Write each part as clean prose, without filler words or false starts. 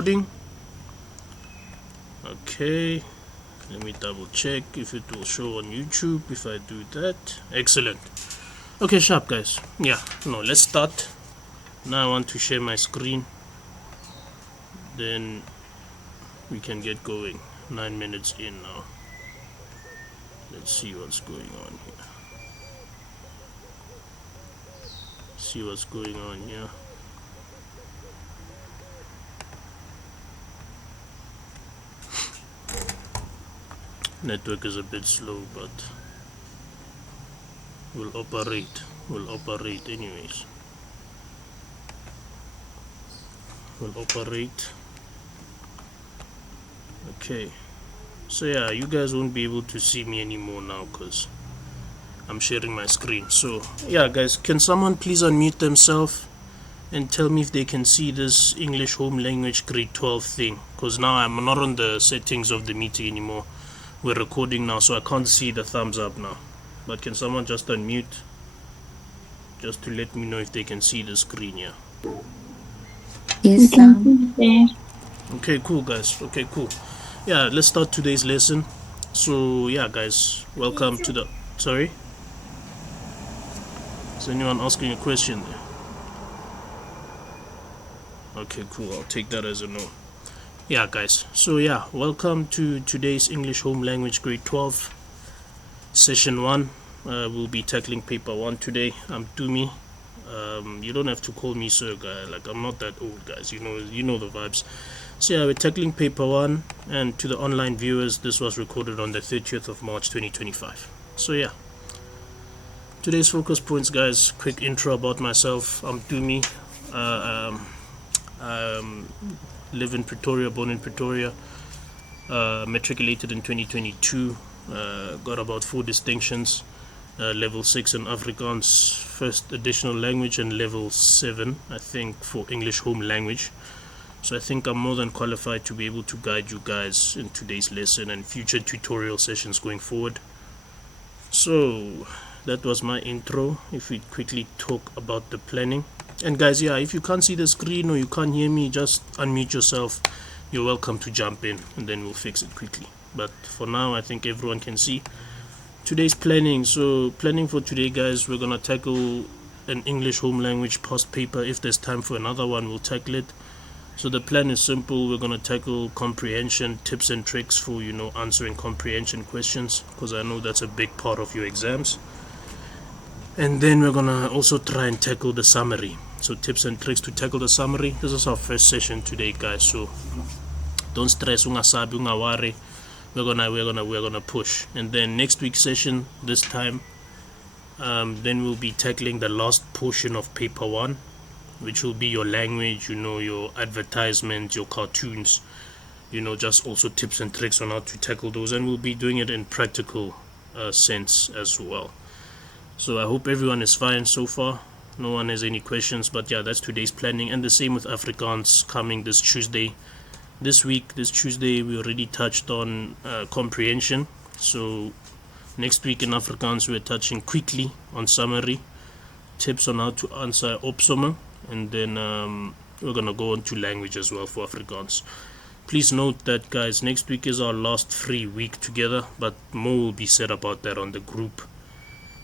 Recording. Okay, let me double check if it will show on YouTube if I do that. Excellent. Okay, sharp guys. Yeah, no, let's start. Now I want to share my screen, then we can get going. 9 minutes in now. Let's see what's going on here. See what's going on here. Network is a bit slow, but we'll operate anyways. We'll operate. Okay, so yeah, you guys won't be able to see me anymore now because I'm sharing my screen. So yeah guys, can someone please unmute themselves and tell me if they can see this English home language grade 12 thing, because now I'm not on the settings of the meeting anymore. We're recording now, so I can't see the thumbs up now. But can someone just unmute just to let me know if they can see the screen here? Yes, okay, cool guys. Okay, cool. Yeah, let's start today's lesson. So yeah guys, welcome to the sorry, is anyone asking a question there? Okay, cool, I'll take that as a no. Yeah guys, so yeah, welcome to today's English home language grade 12 session 1. We'll be tackling paper 1 today. I'm Dumi. You don't have to call me sir guy, like I'm not that old guys, you know the vibes. So yeah, we're tackling paper 1, and to the online viewers, this was recorded on the 30th of March 2025. So yeah, today's focus points guys, quick intro about myself. I'm Dumi. Live in Pretoria, born in Pretoria, matriculated in 2022, got about 4 distinctions, level 6 in Afrikaans first additional language, and level 7 I think for English home language. So I think I'm more than qualified to be able to guide you guys in today's lesson and future tutorial sessions going forward. So that was my intro. If we quickly talk about the planning. And guys, yeah, if you can't see the screen or you can't hear me, just unmute yourself. You're welcome to jump in and then we'll fix it quickly. But for now, I think everyone can see today's planning. So planning for today guys, we're gonna tackle an English home language past paper. If there's time for another one, we'll tackle it. So the plan is simple. We're gonna tackle comprehension tips and tricks for answering comprehension questions, because I know that's a big part of your exams. And then we're gonna also try and tackle the summary. So tips and tricks to tackle the summary. This is our first session today guys, so don't stress, ungasabi, ungawari. We're gonna push. And then next week's session, this time, then we'll be tackling the last portion of paper 1, which will be your language, your advertisements, your cartoons, just also tips and tricks on how to tackle those, and we'll be doing it in practical sense as well. So I hope everyone is fine so far. No one has any questions, but yeah, that's today's planning. And the same with Afrikaans coming this Tuesday. This Tuesday, we already touched on comprehension. So next week in Afrikaans, we're touching quickly on summary, tips on how to answer opsomming, and then we're gonna go on to language as well for Afrikaans. Please note that guys, next week is our last free week together, but more will be said about that on the group.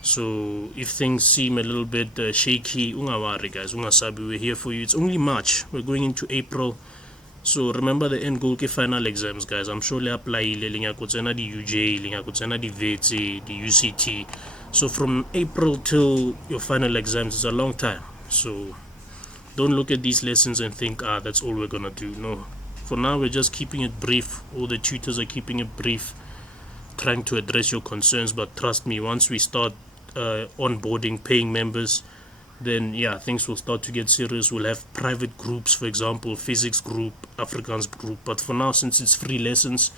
So if things seem a little bit shaky, ungawari guys, ungasabi, we're here for you. It's only March, we're going into April. So remember the end goal ke final exams guys. I'm sure le apply le nyako tsena di UJ, le nyako tsena di VETSI, di UCT. So from April till your final exams is a long time. So don't look at these lessons and think that's all we're gonna do. No, for now we're just keeping it brief. All the tutors are keeping it brief, trying to address your concerns. But trust me, once we start onboarding paying members, then yeah, things will start to get serious. We'll have private groups, for example, physics group, Afrikaans group. But for now, since it's free lessons,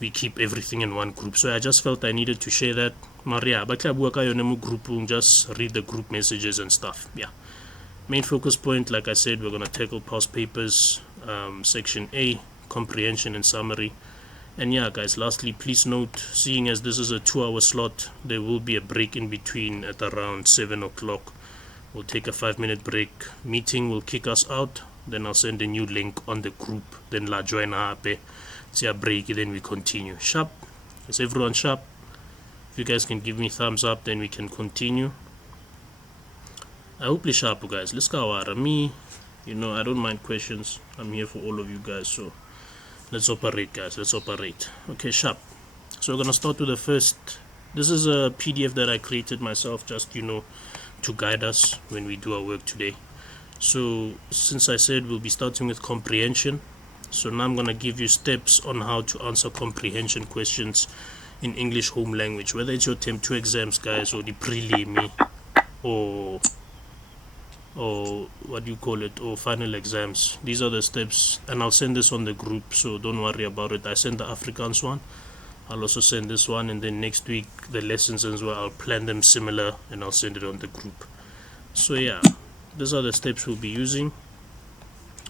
we keep everything in one group. So I just felt I needed to share that. Maria, just read the group messages and stuff. Yeah. Main focus point, like I said, we're gonna tackle past papers, section A, comprehension and summary. And yeah guys, lastly, please note, seeing as this is a 2-hour slot, there will be a break in between at around 7 o'clock. We'll take a 5-minute break. Meeting will kick us out, then I'll send a new link on the group, then la join hape, it's a break, then we continue. Sharp? Is everyone sharp? If you guys can give me thumbs up, then we can continue. I hope you're sharp, guys. Let's go out. Me, I don't mind questions. I'm here for all of you guys, so let's operate, guys. Let's operate. Okay, sharp. So we're gonna start with the first. This is a PDF that I created myself, just to guide us when we do our work today. So since I said we'll be starting with comprehension, so now I'm gonna give you steps on how to answer comprehension questions in English home language, whether it's your term 2 exams, guys, or the prelim, or what do you call it, or final exams. These are the steps, and I'll send this on the group, so don't worry about it. I sent the Afrikaans one, I'll also send this one, and then next week the lessons as well, I'll plan them similar and I'll send it on the group. So yeah, these are the steps we'll be using.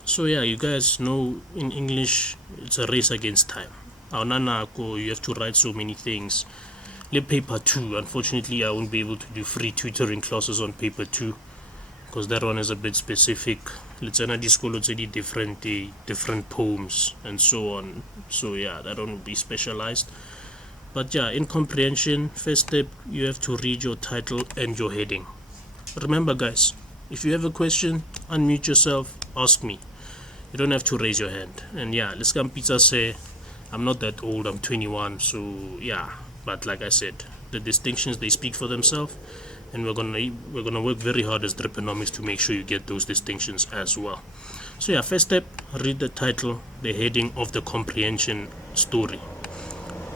So yeah, you guys know in English it's a race against time. You have to write so many things. Paper 2, unfortunately I won't be able to do free tutoring classes on paper 2 because that one is a bit specific. Let's different poems and so on. So yeah, that one will be specialized. But yeah, in comprehension, first step, you have to read your title and your heading. Remember, guys, if you have a question, unmute yourself, ask me. You don't have to raise your hand. And yeah, let's come pizza say I'm not that old, I'm 21, so yeah, but like I said, the distinctions, they speak for themselves, and we're gonna work very hard as Dripanomics to make sure you get those distinctions as well. So yeah, first step, read the title, the heading of the comprehension story.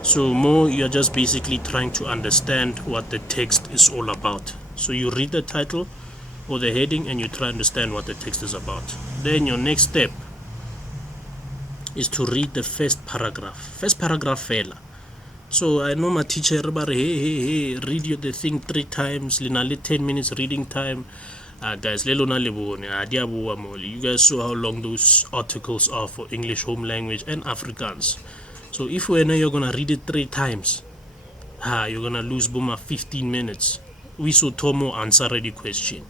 So more, you're just basically trying to understand what the text is all about. So you read the title or the heading and you try to understand what the text is about. Then your next step is to read the first paragraph. First paragraph fela. So I know my teacher, hey, read the thing 3 times, linali 10 minutes reading time. Guys, you guys saw how long those articles are for English home language and Afrikaans. So if you're gonna read it 3 times, you're gonna lose Boma 15 minutes. We saw Tomo answer the question.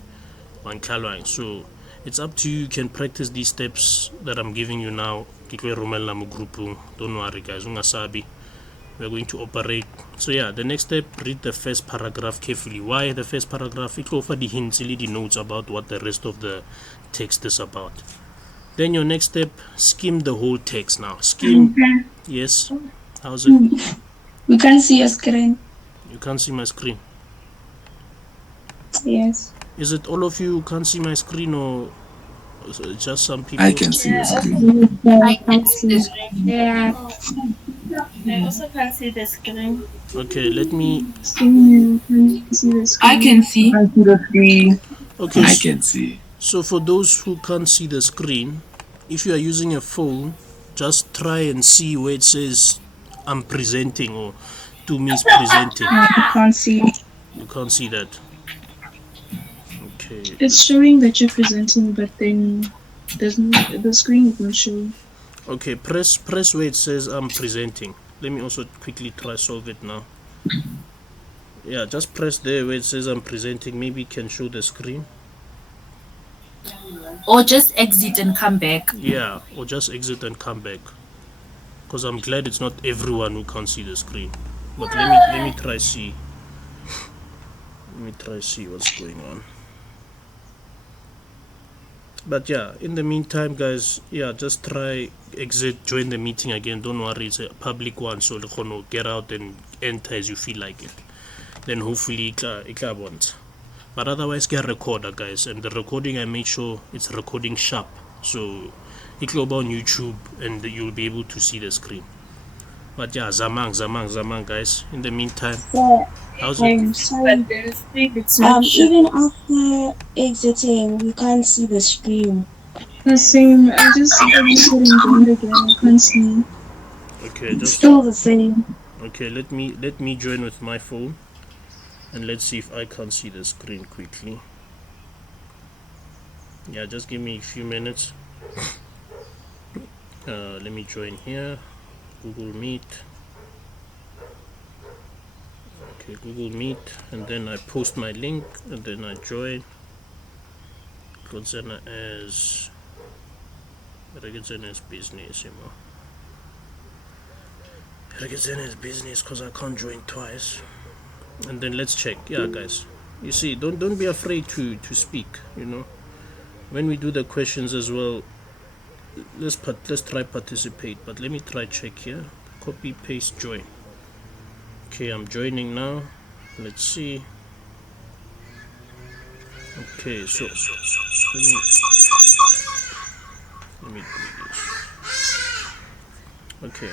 So it's up to you. You can practice these steps that I'm giving you now. Don't worry, guys. We're going to operate. So yeah, the next step, read the first paragraph carefully. Why the first paragraph? It offer the hints, the notes about what the rest of the text is about. Then your next step, skim the whole text now. Skim. Yes. How's it? We can't see your screen. You can't see my screen? Yes. Is it all of you who can't see my screen, or just some people? I can see your screen. I can see. Yeah. I also can't see the screen. Okay, let me. I can see. Okay. I can see. So for those who can't see the screen, if you are using a phone, just try and see where it says I'm presenting or to me is presenting. I can't see. You can't see that. Okay. It's showing that you're presenting, but then the screen is not showing. Okay, press where it says I'm presenting. Let me also quickly try solve it now. Yeah, just press there where it says I'm presenting. Maybe it can show the screen. Or just exit and come back. Yeah, or just exit and come back. Because I'm glad it's not everyone who can't see the screen. But let me try see. Let me try see what's going on. But yeah, in the meantime, guys, yeah, just try exit, join the meeting again. Don't worry, it's a public one, so get out and enter as you feel like it. Then hopefully it won't. But otherwise, get a recorder, guys, and the recording, I make sure it's recording sharp, so it will be on YouTube and you'll be able to see the screen. But yeah, zamang, guys. In the meantime, how's it? Sorry. Even after exiting, we can't see the screen. The same. I just joined again. I can't see. Okay, just still the same. Okay, let me join with my phone, and let's see if I can see the screen quickly. Yeah, just give me a few minutes. Let me join here. Google Meet. Okay, Google Meet, and then I post my link, and then I join. Closena as Regetzene's business, you know. Regetzene's business, because I can't join twice. And then let's check. Yeah, guys. You see, don't be afraid to speak, you know. When we do the questions as well, let's try participate. But let me try check here. Copy, paste, join. Okay, I'm joining now. Let's see. Okay, so let me do this. Okay.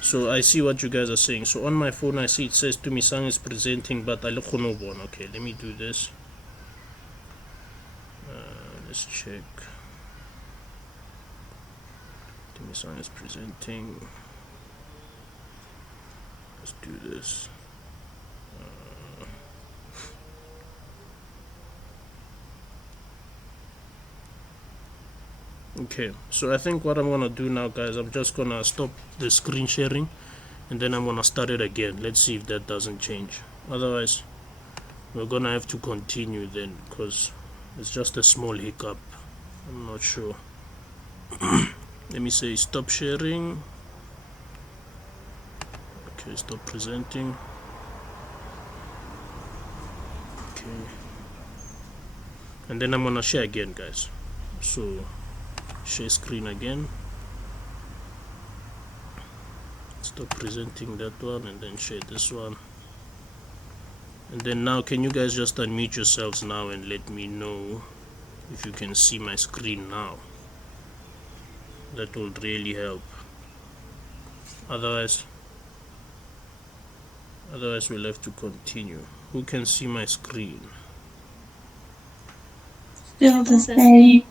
So I see what you guys are saying. So on my phone I see it says Tumisang is presenting, but I look Honobon. Okay, let me do this. Let's check. Tumisang is presenting. Let's do this. Okay, so I think what I'm gonna do now, guys, I'm just gonna stop the screen sharing and then I'm gonna start it again. Let's see if that doesn't change. Otherwise we're gonna have to continue then, because it's just a small hiccup. I'm not sure. Let me say stop sharing. Okay, stop presenting. Okay, and then I'm gonna share again, guys. So share screen again, stop presenting that one, and then share this one. And then now, can you guys just unmute yourselves now and let me know if you can see my screen now? That will really help. Otherwise we'll have to continue. Who can see my screen? Still the same.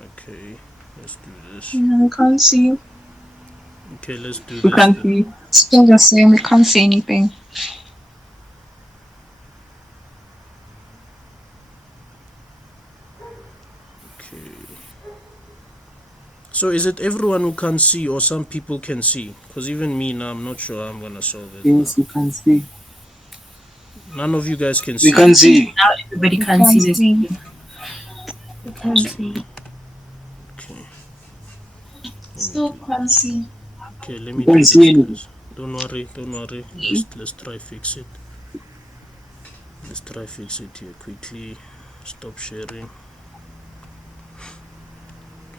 Okay, let's do this. I can't see. Okay, let's do We this. can't see. Still the same. We can't see anything. Okay. So is it everyone who can see, or some people can see? Because even me now, I'm not sure how I'm gonna solve it. Yes, you can see. None of you guys can see. We can see. Now everybody can see this. We can't see. Okay. Still can't see. Okay, let me You can do see this, it. guys. Don't worry. Let's try fix it. Let's try fix it here quickly. Stop sharing.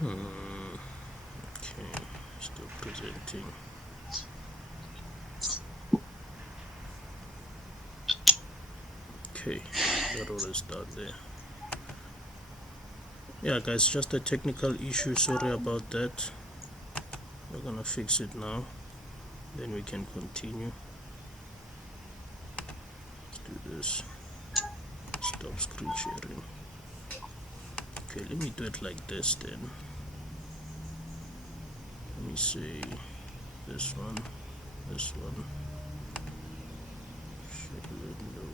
Okay, stop presenting. Okay, got all this done there. Yeah, guys, just a technical issue. Sorry about that. We're gonna fix it now. Then we can continue. Let's do this. Stop screen sharing. Okay, let me do it like this then. Let me say this one. Share window.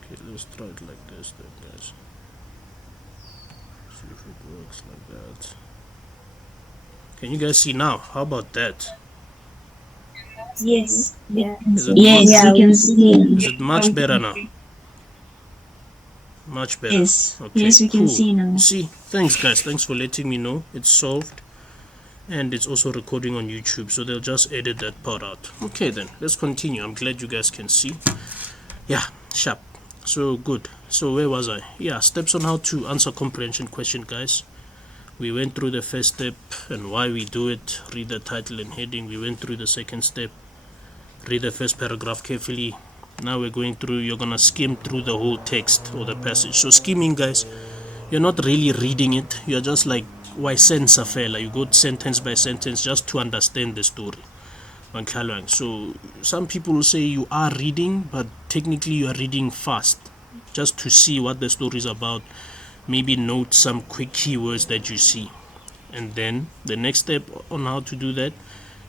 Okay, let's try it like this then, guys. See if it works like that. Can you guys see now? How about that? Yes. Yeah. Is it Yes, we can see. Is it much better now? Much better. Yes. Okay, Yes, we can cool. see now. See, thanks guys. Thanks for letting me know. It's solved. And it's also recording on YouTube, so they'll just edit that part out. Okay then, let's continue. I'm glad you guys can see. Yeah, sharp. So good. So where was I? Yeah, steps on how to answer comprehension question, guys. We went through the first step and why we do it. Read the title and heading. We went through the second step. Read the first paragraph carefully. Now we're going through, you're gonna skim through the whole text or the passage. So skimming, guys, you're not really reading it. You're just like, why sense affair? You go sentence by sentence just to understand the story. So some people will say you are reading, but technically you are reading fast, just to see what the story is about. Maybe note some quick keywords that you see, and then the next step on how to do that,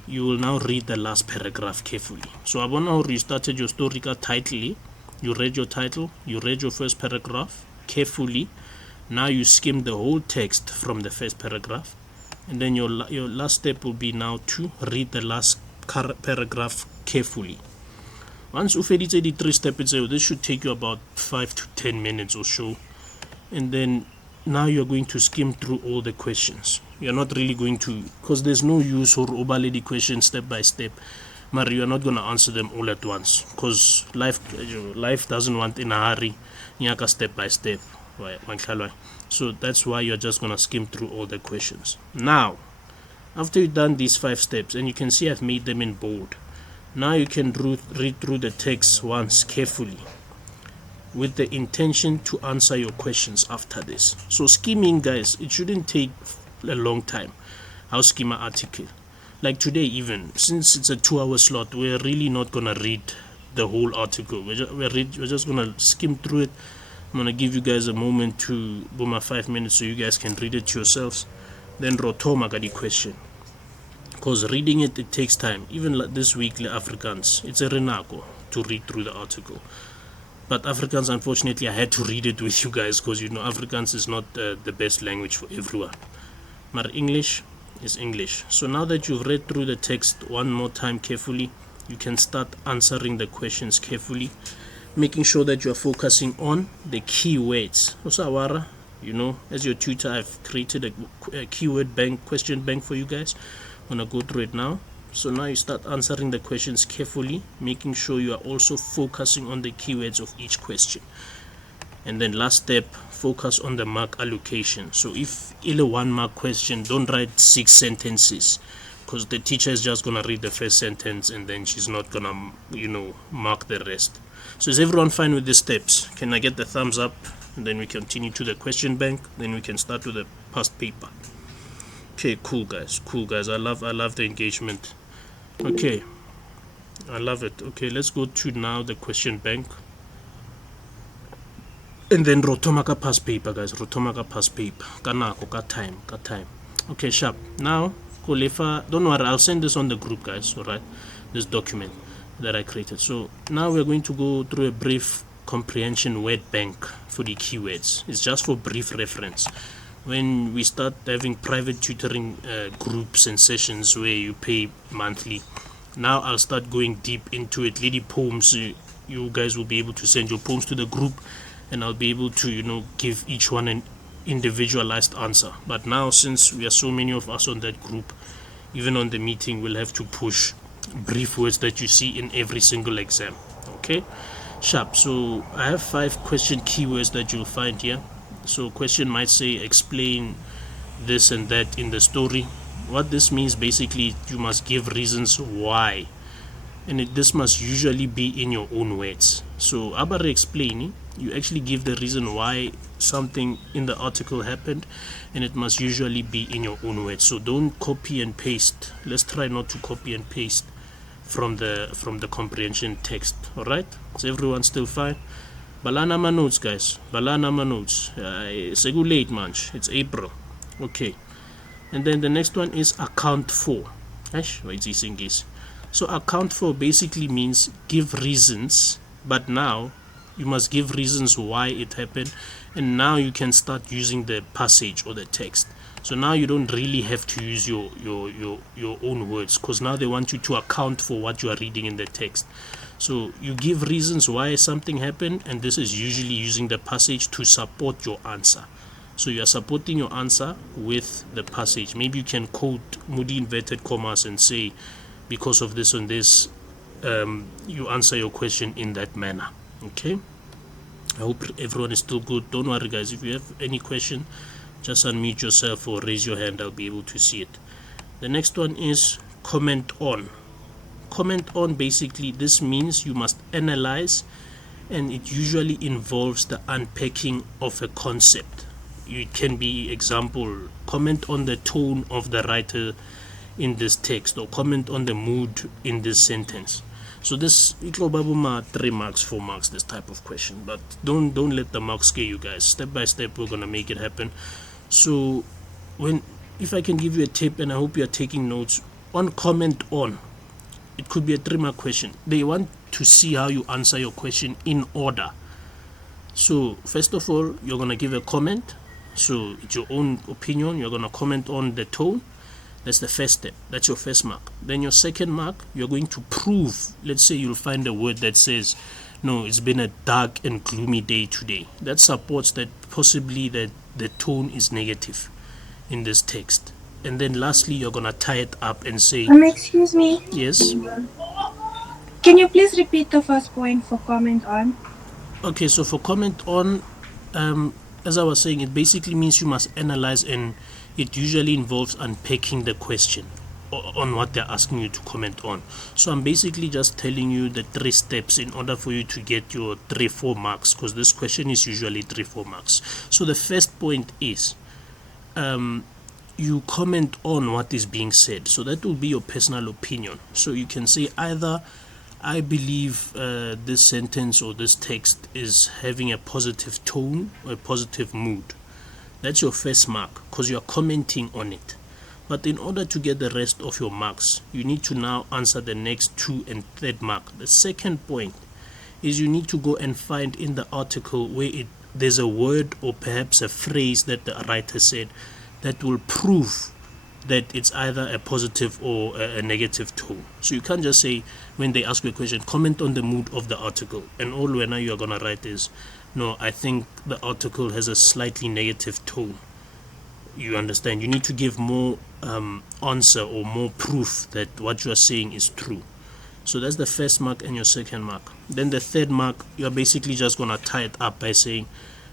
you will now read the last paragraph carefully. So I want to you started your story title. You read your title, you read your first paragraph carefully. Now you skim the whole text from the first paragraph, and then your last step will be now to read the last paragraph carefully. Once you finish the 3 steps, this should take you about 5 to 10 minutes or so. And then now you're going to skim through all the questions. You're not really going to, because there's no use for obale the questions step by step. But you're not going to answer them all at once, because life doesn't want in a hurry, step by step. So that's why you're just going to skim through all the questions. Now, after you've done these 5 steps, and you can see I've made them in bold, now you can read through the text once carefully with the intention to answer your questions after this. So skimming, guys, it shouldn't take a long time. I'll skim an article. Like today, even since it's a 2-hour slot, we're really not gonna read the whole article. We're just gonna skim through it. I'm gonna give you guys a moment to boom 5 minutes so you guys can read it yourselves. Then Rotoma got the question, because reading it takes time. Even like this week, Afrikaans, it's a renako to read through the article. But Afrikaans, unfortunately, I had to read it with you guys, because Afrikaans is not the best language for everyone. But English is English. So now that you've read through the text one more time carefully, you can start answering the questions carefully, making sure that you are focusing on the keywords. Osawara, as your tutor, I've created a keyword bank, question bank for you guys. I'm gonna go through it now. So now you start answering the questions carefully, making sure you are also focusing on the keywords of each question. And then last step, focus on the mark allocation. So if it's a 1-mark question, don't write 6 sentences, because the teacher is just gonna read the first sentence and then she's not gonna mark the rest. So is everyone fine with the steps? Can I get the thumbs up? And then we continue to the question bank, then we can start with the past paper. Okay, cool guys. I love the engagement. Okay, I love it. Okay, let's go to now the question bank. And then Rotomaka past paper, guys. Rotomaka past paper. Kanako, got time. Okay, sharp. Now, Kolefa, don't worry, I'll send this on the group, guys. Alright, this document that I created. So now we're going to go through a brief comprehension word bank for the keywords. It's just for brief reference. When we start having private tutoring groups and sessions where you pay monthly, now I'll start going deep into it. Lady poems, you guys will be able to send your poems to the group, and I'll be able to give each one an individualized answer. But now, since we are so many of us on that group, even on the meeting, we'll have to push brief words that you see in every single exam. Okay, sharp. So I have 5 question keywords that you'll find here. So question might say explain this and that in the story. What this means, basically, you must give reasons why, and this must usually be in your own words. So abare explaining, you actually give the reason why something in the article happened, and it must usually be in your own words. So don't copy and paste. Let's try not to copy and paste from the comprehension text. All right, is everyone still fine? Balana my notes, guys. Balana my notes. It's late, man. It's April. Okay. And then the next one is account for. So account for basically means give reasons, but now you must give reasons why it happened, and now you can start using the passage or the text. So now you don't really have to use your own words, because now they want you to account for what you are reading in the text. So you give reasons why something happened, and this is usually using the passage to support your answer. So you are supporting your answer with the passage. Maybe you can quote Moody inverted commas and say, because of this and this, you answer your question in that manner. Okay, I hope everyone is still good. Don't worry, guys, if you have any question, just unmute yourself or raise your hand. I'll be able to see it. The next one is comment on. Comment on, basically, this means you must analyze, and it usually involves the unpacking of a concept. It can be, example, comment on the tone of the writer in this text, or comment on the mood in this sentence. So this, it will be 3 marks, 4 marks, this type of question. But don't let the marks scare you, guys. Step by step, we're gonna make it happen. So if I can give you a tip, and I hope you're taking notes, on comment on, it could be a 3-mark question. They want to see how you answer your question in order. So first of all, you're gonna give a comment. So it's your own opinion. You're gonna comment on the tone. That's the first step. That's your first mark. Then your second mark, you're going to prove. Let's say you'll find a word that says, no, it's been a dark and gloomy day today. That supports that possibly that the tone is negative in this text. And then lastly, you're going to tie it up and say, Excuse me. yes. Can you please repeat the first point for comment on? Okay, so for comment on, as I was saying, it basically means you must analyze, and it usually involves unpacking the question on what they're asking you to comment on. So I'm basically just telling you the 3 steps in order for you to get your 3-4 marks, because this question is usually 3-4 marks. So the first point is you comment on what is being said. So that will be your personal opinion. So you can say either, I believe this sentence or this text is having a positive tone or a positive mood. That's your first mark, because you are commenting on it. But in order to get the rest of your marks, you need to now answer the next 2 and 3rd mark. The second point is you need to go and find in the article where there's a word or perhaps a phrase that the writer said that will prove that it's either a positive or a negative tone. So you can't just say, when they ask you a question, comment on the mood of the article, and all now you're going to write is, no, I think the article has a slightly negative tone. You understand? You need to give more answer or more proof that what you are saying is true. So that's the first mark and your second mark. Then the 3rd mark, you're basically just going to tie it up by saying,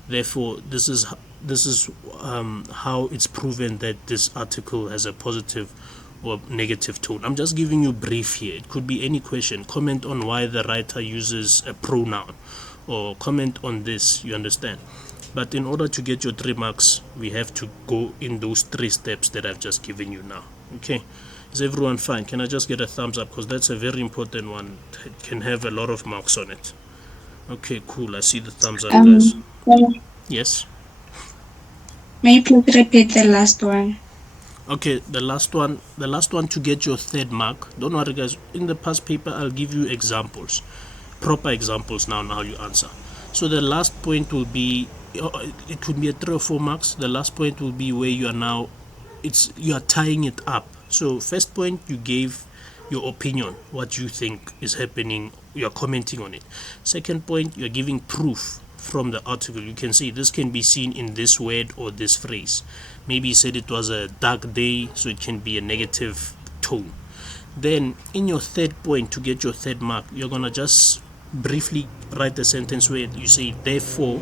therefore, this is how it's proven that this article has a positive or negative tone. I'm just giving you brief here. It could be any question. Comment on why the writer uses a pronoun, or comment on this, you understand? But in order to get your 3 marks, we have to go in those 3 steps that I've just given you now. Okay, is everyone fine? Can I just get a thumbs up, because that's a very important one. It can have a lot of marks on it. Okay, cool. I see the thumbs up, guys. Yes. May you please repeat the last one? Okay, the last one to get your 3rd mark. Don't worry, guys. In the past paper, I'll give you examples, proper examples now how you answer. So the last point will be, it could be a 3 or 4 marks. The last point will be where you are now, you are tying it up. So first point, you gave your opinion, what you think is happening, you are commenting on it. Second point, you're giving proof from the article. You can say this can be seen in this word or this phrase. Maybe you said it was a dark day, so it can be a negative tone. Then in your 3rd point, to get your 3rd mark, you're gonna just briefly write the sentence where you say, therefore,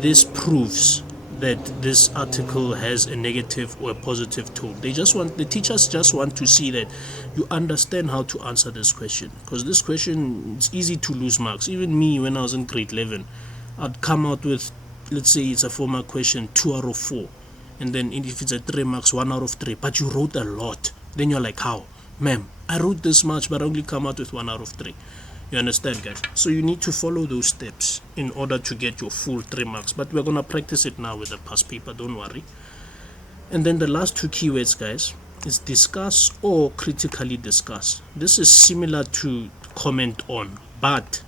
this proves that this article has a negative or a positive tone. The teachers just want to see that you understand how to answer this question, because this question, it's easy to lose marks. Even me, when I was in grade 11, I'd come out with, let's say it's a 4-mark question, 2 out of 4, and then if it's a 3 marks, 1 out of 3, but you wrote a lot. Then you're like, how? Ma'am, I wrote this much, but I only come out with 1 out of 3. You understand, guys? So you need to follow those steps in order to get your full 3 marks. But we're going to practice it now with the past paper, don't worry. And then the last 2 keywords, guys, is discuss or critically discuss. This is similar to comment on, but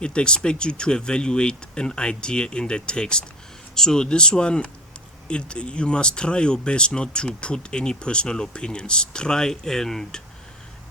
it expects you to evaluate an idea in the text. So this one, you must try your best not to put any personal opinions. Try and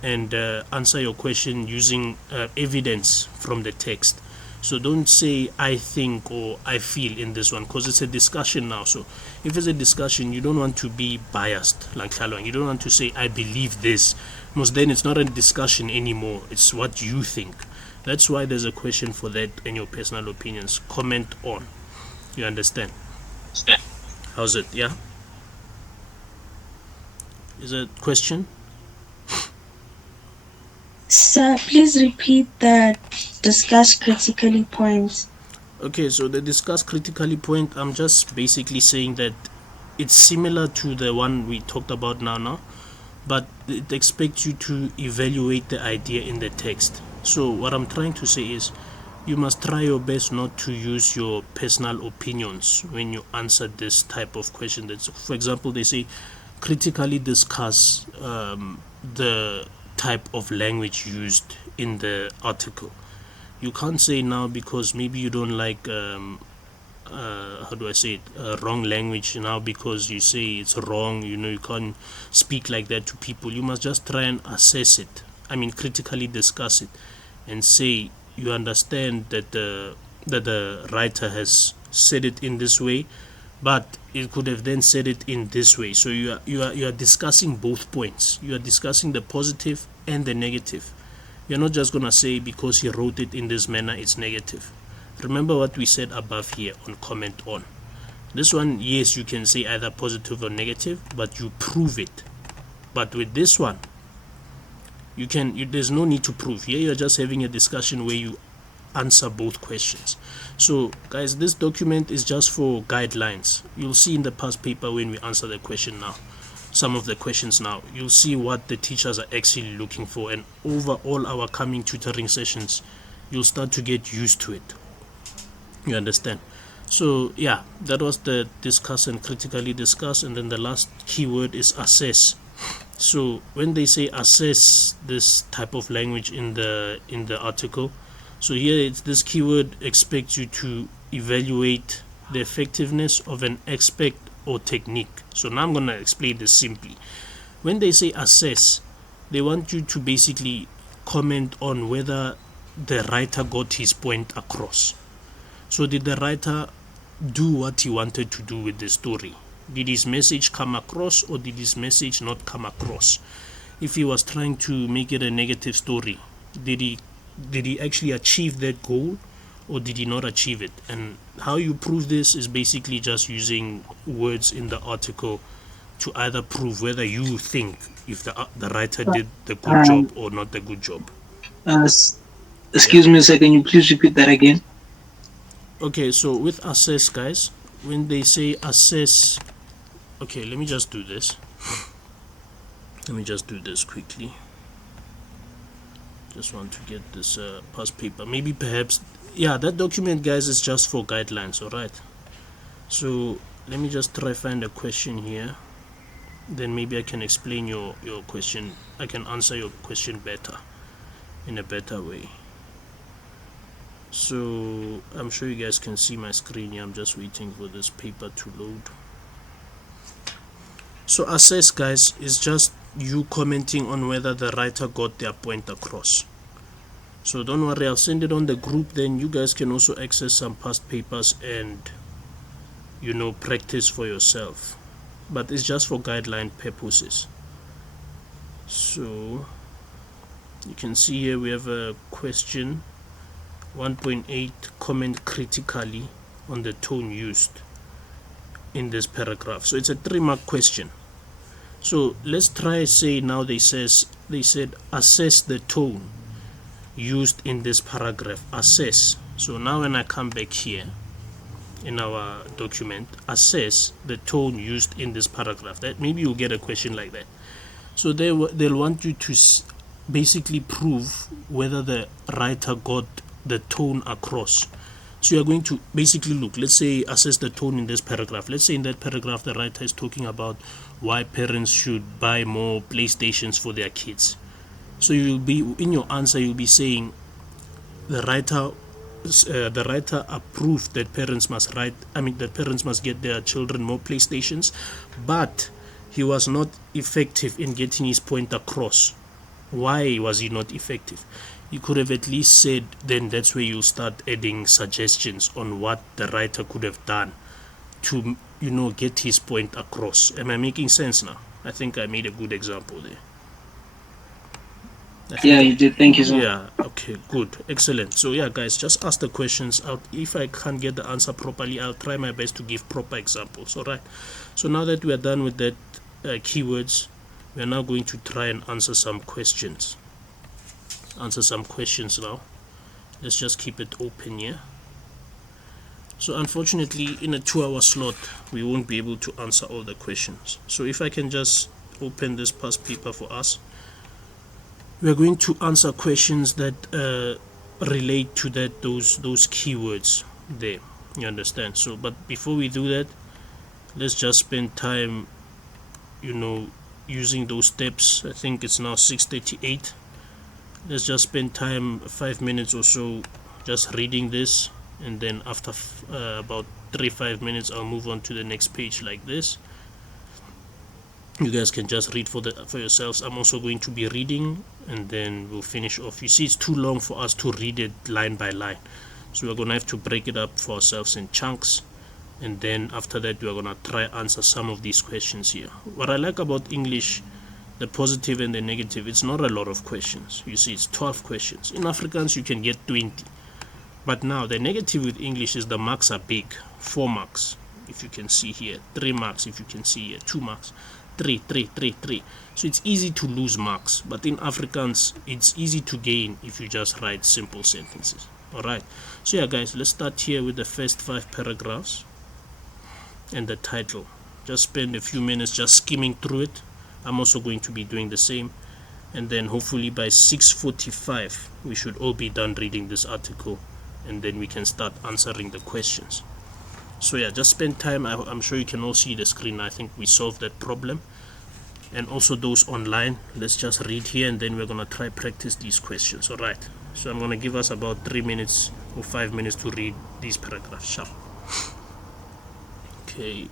answer your question using evidence from the text. So don't say I think or I feel in this one, because it's a discussion now. So if it's a discussion, you don't want to be biased like Khalwang. You don't want to say I believe this, because then it's not a discussion anymore. It's what you think. That's why there's a question for that in your personal opinions. Comment on. You understand? How's it? Yeah? Is it a question? Sir, please repeat the discuss critically point. Okay, so the discuss critically point, I'm just basically saying that it's similar to the one we talked about now, but it expects you to evaluate the idea in the text. So what I'm trying to say is, you must try your best not to use your personal opinions when you answer this type of question. That's, for example, they say critically discuss the type of language used in the article. You can't say now, because maybe you don't like how do I say it, wrong language now, because you say it's wrong, you can't speak like that to people. You must just try and assess it, critically discuss it, and say you understand that the writer has said it in this way, but it could have then said it in this way. So you are discussing both points. You are discussing the positive and the negative. You're not just gonna say because he wrote it in this manner it's negative. Remember what we said above here on comment on. This one, yes, you can say either positive or negative, but you prove it. But with this one, there's no need to prove. Here you're just having a discussion where you answer both questions. So guys, this document is just for guidelines. You'll see in the past paper when we answer the question now, some of the questions now, you'll see what the teachers are actually looking for, and over all our coming tutoring sessions you'll start to get used to it. You understand? So yeah, that was the discuss and critically discuss, and then the last keyword is assess. So when they say assess this type of language in the article, so here it's this keyword expects you to evaluate the effectiveness of an aspect or technique. So now I'm going to explain this simply. When they say assess, they want you to basically comment on whether the writer got his point across. So did the writer do what he wanted to do with the story? Did his message come across, or did his message not come across? If he was trying to make it a negative story, did he actually achieve that goal, or did he not achieve it? And how you prove this is basically just using words in the article to either prove whether you think if the writer did the good job or not the good job. Excuse me a second, can you please repeat that again? Okay, so with assess, guys, when they say assess, okay, let me just do this quickly. Just want to get this past paper. Maybe perhaps, yeah, that document, guys, is just for guidelines. All right, so let me just try find a question here, then maybe I can explain your question. I can answer your question better, in a better way. So I'm sure you guys can see my screen here. I'm just waiting for this paper to load. So assess, guys, is just you commenting on whether the writer got their point across. So don't worry, I'll send it on the group, then you guys can also access some past papers and practice for yourself, but it's just for guideline purposes. So you can see here we have a question 1.8, comment critically on the tone used in this paragraph. So it's a 3-mark question. So let's try, say now they said assess the tone used in this paragraph. Assess. So now when I come back here in our document, assess the tone used in this paragraph. That maybe you'll get a question like that. So they'll want you to basically prove whether the writer got the tone across. So you're going to basically look, let's say assess the tone in this paragraph. Let's say in that paragraph the writer is talking about why parents should buy more PlayStations for their kids. So you'll be, in your answer, you'll be saying the writer approved that parents must get their children more PlayStations, but he was not effective in getting his point across. Why was he not effective? You could have at least said, then that's where you'll start adding suggestions on what the writer could have done to get his point across. Am I making sense now? I think I made a good example there. Yeah, you did. Thank you, sir. Yeah, okay, good, excellent. So yeah, guys, just ask the questions out. If I can't get the answer properly, I'll try my best to give proper examples. All right, so now that we are done with that keywords, we are now going to try and answer some questions now. Let's just keep it open here. So unfortunately, in a 2-hour slot, we won't be able to answer all the questions. So if I can just open this past paper for us, we are going to answer questions that relate to those keywords there. You understand? So, but before we do that, let's just spend time, using those steps. I think it's now 6:38. Let's just spend time, 5 minutes or so, just reading this, and then after about 3-5 minutes, I'll move on to the next page like this. You guys can just read for yourselves. I'm also going to be reading, and then we'll finish off. You see, it's too long for us to read it line by line, so we're gonna have to break it up for ourselves in chunks, and then after that we're gonna try answer some of these questions here. What I like about English, the positive and the negative, it's not a lot of questions. You see, it's 12 questions. In Afrikaans you can get 20, but now the negative with English is the marks are big. 4 marks if you can see here, 3 marks if you can see here, 2 marks, 3. So it's easy to lose marks, but in Afrikaans it's easy to gain if you just write simple sentences. Alright, so yeah guys, let's start here with the first 5 paragraphs and the title. Just spend a few minutes just skimming through it. I'm also going to be doing the same, and then hopefully by 6:45 we should all be done reading this article, and then we can start answering the questions. So yeah, just spend time. I'm sure you can all see the screen. I think we solved that problem. And also those online, let's just read here, and then we're gonna try practice these questions. All right, so I'm gonna give us about 3 minutes or 5 minutes to read these paragraphs sharp. Okay.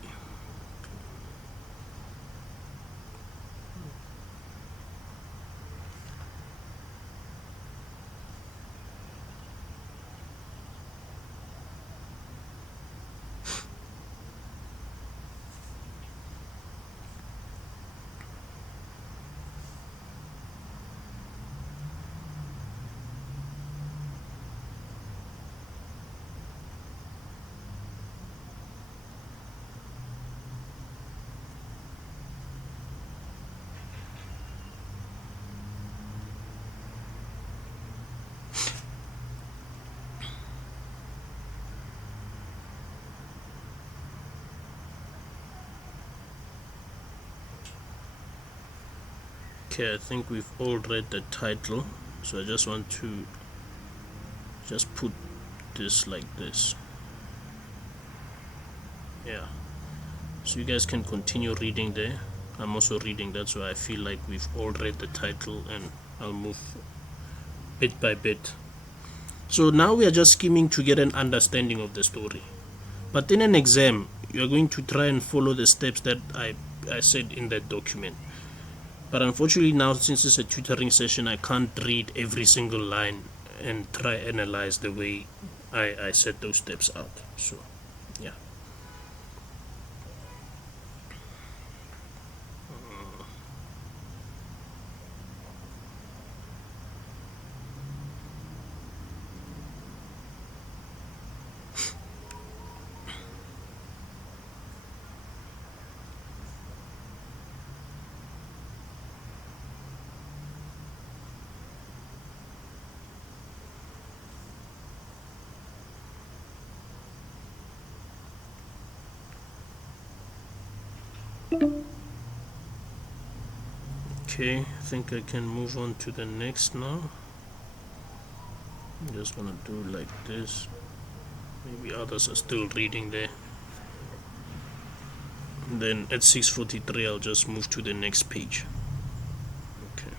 Okay, I think we've all read the title, so I just want to just put this like this. Yeah, so you guys can continue reading there. I'm also reading, that's why I feel like we've all read the title, and I'll move bit by bit. So now we are just skimming to get an understanding of the story, but in an exam you're going to try and follow the steps that I said in that document. But unfortunately now, since it's a tutoring session, I can't read every single line and try analyze the way I set those steps out. So yeah. Okay, I think I can move on to the next now. I'm just gonna do like this. Maybe others are still reading there. And then at 6:43 I'll just move to the next page. Okay.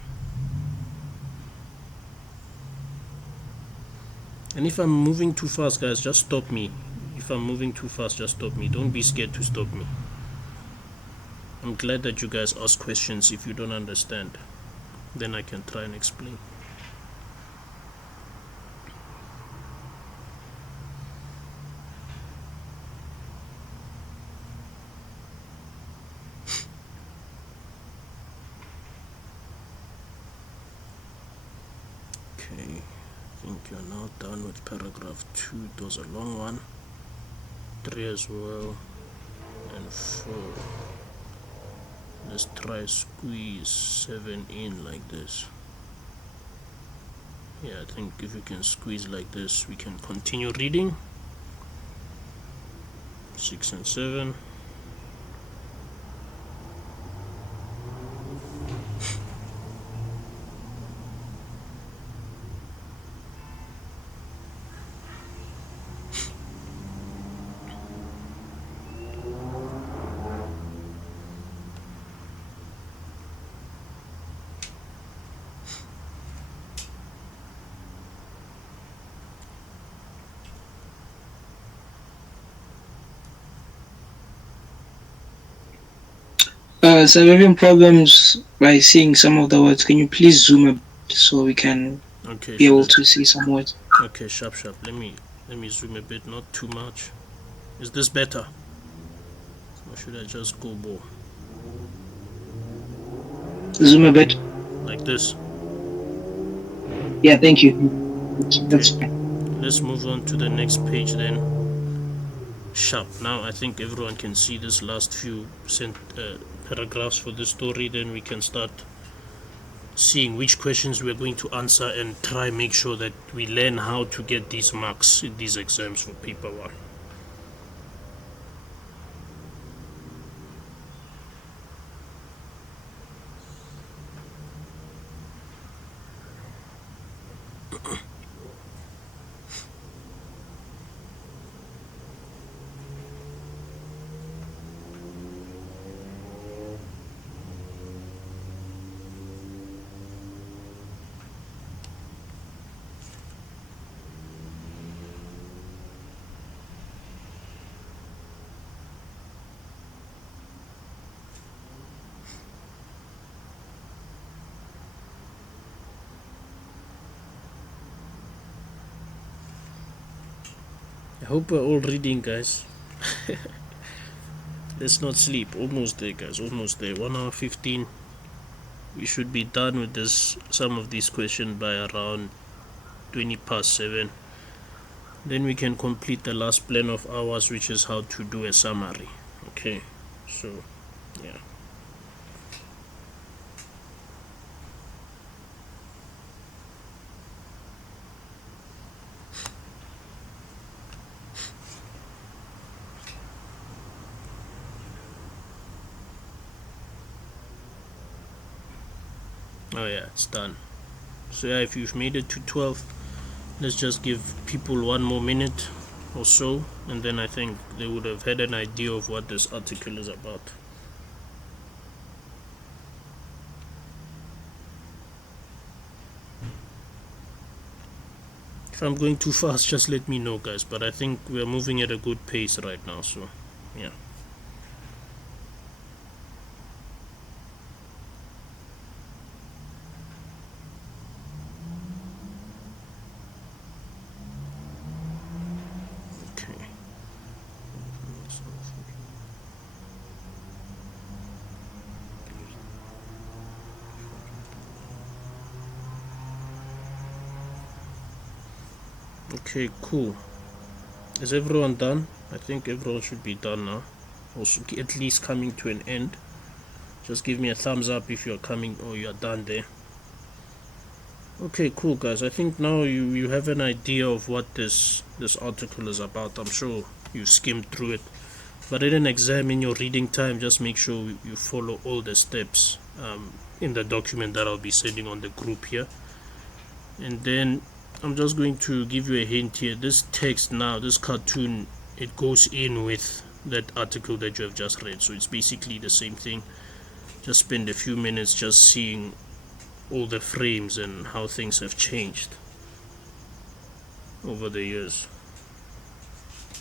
And if I'm moving too fast, guys, just stop me. If I'm moving too fast, just stop me. Don't be scared to stop me. I'm glad that you guys ask questions if you don't understand. Then I can try and explain. Okay, I think you're now done with paragraph 2. It was a long one. 3 as well, and 4. Let's try squeeze 7 in like this. Yeah, I think if we can squeeze like this, we can continue reading. 6 and 7. So I'm having problems by seeing some of the words. Can you please zoom a bit so we can Okay, be able to see some words? okay, sharp. Let me zoom a bit, not too much. Is this better? Or should I just go more? Zoom a bit. Like this? Yeah, thank you. Okay. That's fine. Let's move on to the next page then. Sharp. Now I think everyone can see this last few paragraphs for the story. Then we can start seeing which questions we're going to answer and try make sure that we learn how to get these marks in these exams for paper 1. I hope we're all reading, guys. Let's not sleep. Almost there, guys. Almost there. 1 hour 15. We should be done with this. Some of these questions by around 20 past 7. Then we can complete the last plan of ours, which is how to do a summary. Okay. So, yeah. Oh yeah, it's done. So yeah, if you've made it to 12, let's just give people 1 more minute or so, and then I think they would have had an idea of what this article is about. If I'm going too fast, just let me know, guys, but I think we're moving at a good pace right now, so yeah. Okay. Okay, cool. Is everyone done? I think everyone should be done now, or at least coming to an end. Just give me a thumbs up if you're coming or you're done there. Okay, cool, guys. I think now you have an idea of what this article is about. I'm sure you skimmed through it, but in an exam, in your reading time, just make sure you follow all the steps in the document that I'll be sending on the group here. And then I'm just going to give you a hint here. This text now, this cartoon, it goes in with that article that you have just read, so it's basically the same thing. Just spend a few minutes just seeing all the frames and how things have changed over the years.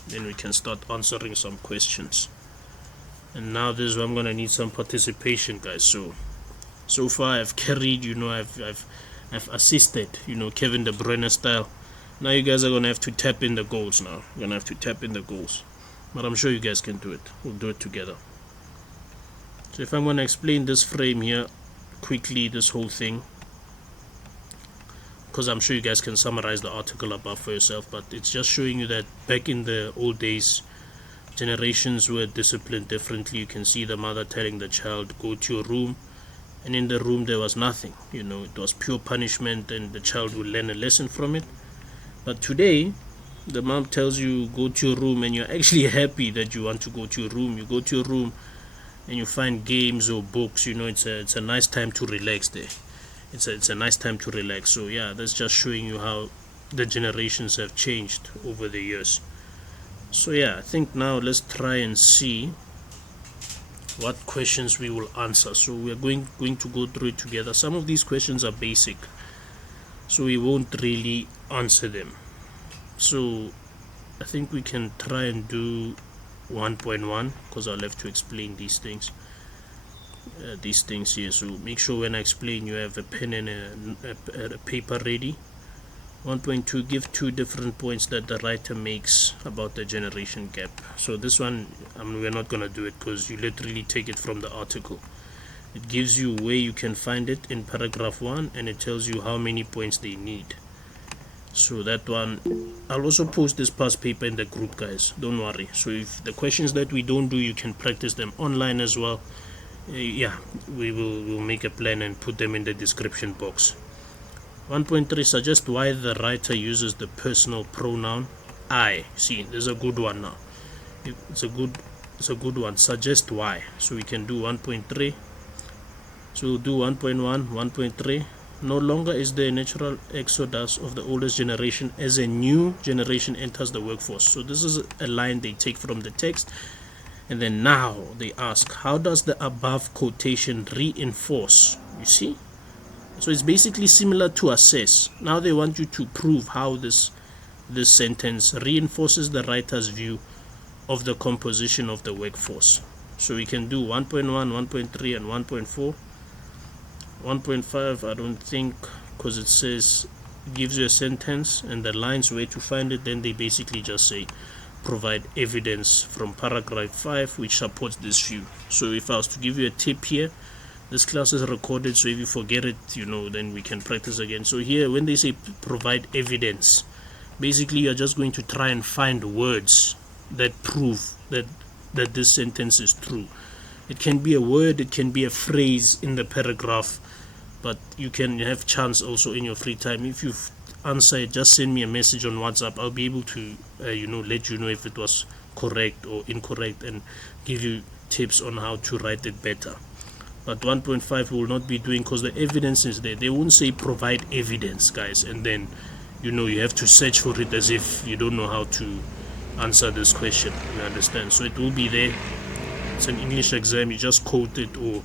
Then we can start answering some questions. And now this is where I'm gonna need some participation, guys. So far I've carried, I've assisted, Kevin De Bruyne style. Now you guys are gonna have to tap in the goals now. You're gonna have to tap in the goals. But I'm sure you guys can do it. We'll do it together. So if I'm gonna explain this frame here quickly, this whole thing, because I'm sure you guys can summarize the article above for yourself, but it's just showing you that back in the old days, generations were disciplined differently. You can see the mother telling the child, go to your room, and in the room there was nothing, it was pure punishment, and the child would learn a lesson from it. But today, the mom tells you go to your room, and you're actually happy that you want to go to your room. You go to your room and you find games or books. It's a nice time to relax there. It's a nice time to relax. So yeah, that's just showing you how the generations have changed over the years. So yeah, I think now let's try and see what questions we will answer. So we are going to go through it together. Some of these questions are basic, so we won't really answer them. So I think we can try and do 1.1 because I'll have to explain these things. these things here. So make sure when I explain you have a pen and a paper ready. 1.2, give 2 different points that the writer makes about the generation gap. So this one, we're not going to do it because you literally take it from the article. It gives you where you can find it in paragraph 1, and it tells you how many points they need. So that one, I'll also post this past paper in the group, guys, don't worry. So if the questions that we don't do, you can practice them online as well. Yeah, we'll make a plan and put them in the description box. 1.3, suggest why the writer uses the personal pronoun I. See, there's a good one now. It's a good one. Suggest why. So we can do 1.3. So we'll do 1.1, 1.3. No longer is there a natural exodus of the oldest generation as a new generation enters the workforce. So this is a line they take from the text, and then now they ask, how does the above quotation reinforce? You see? So it's basically similar to assess. Now they want you to prove how this sentence reinforces the writer's view of the composition of the workforce. So we can do 1.1, 1.3, and 1.4. 1.5 I don't think, because it says it gives you a sentence and the lines where to find it. Then they basically just say provide evidence from paragraph 5 which supports this view. So if I was to give you a tip here, this class is recorded, so if you forget it, then we can practice again. So here when they say provide evidence, basically you're just going to try and find words that prove that this sentence is true. It can be a word, it can be a phrase in the paragraph, but you can have chance also in your free time. If you answer it, just send me a message on WhatsApp. I'll be able to let you know if it was correct or incorrect and give you tips on how to write it better. But 1.5 will not be doing, because the evidence is there. They won't say provide evidence, guys, and then you have to search for it as if you don't know how to answer this question. You understand? So it will be there. It's an English exam. You just quote it or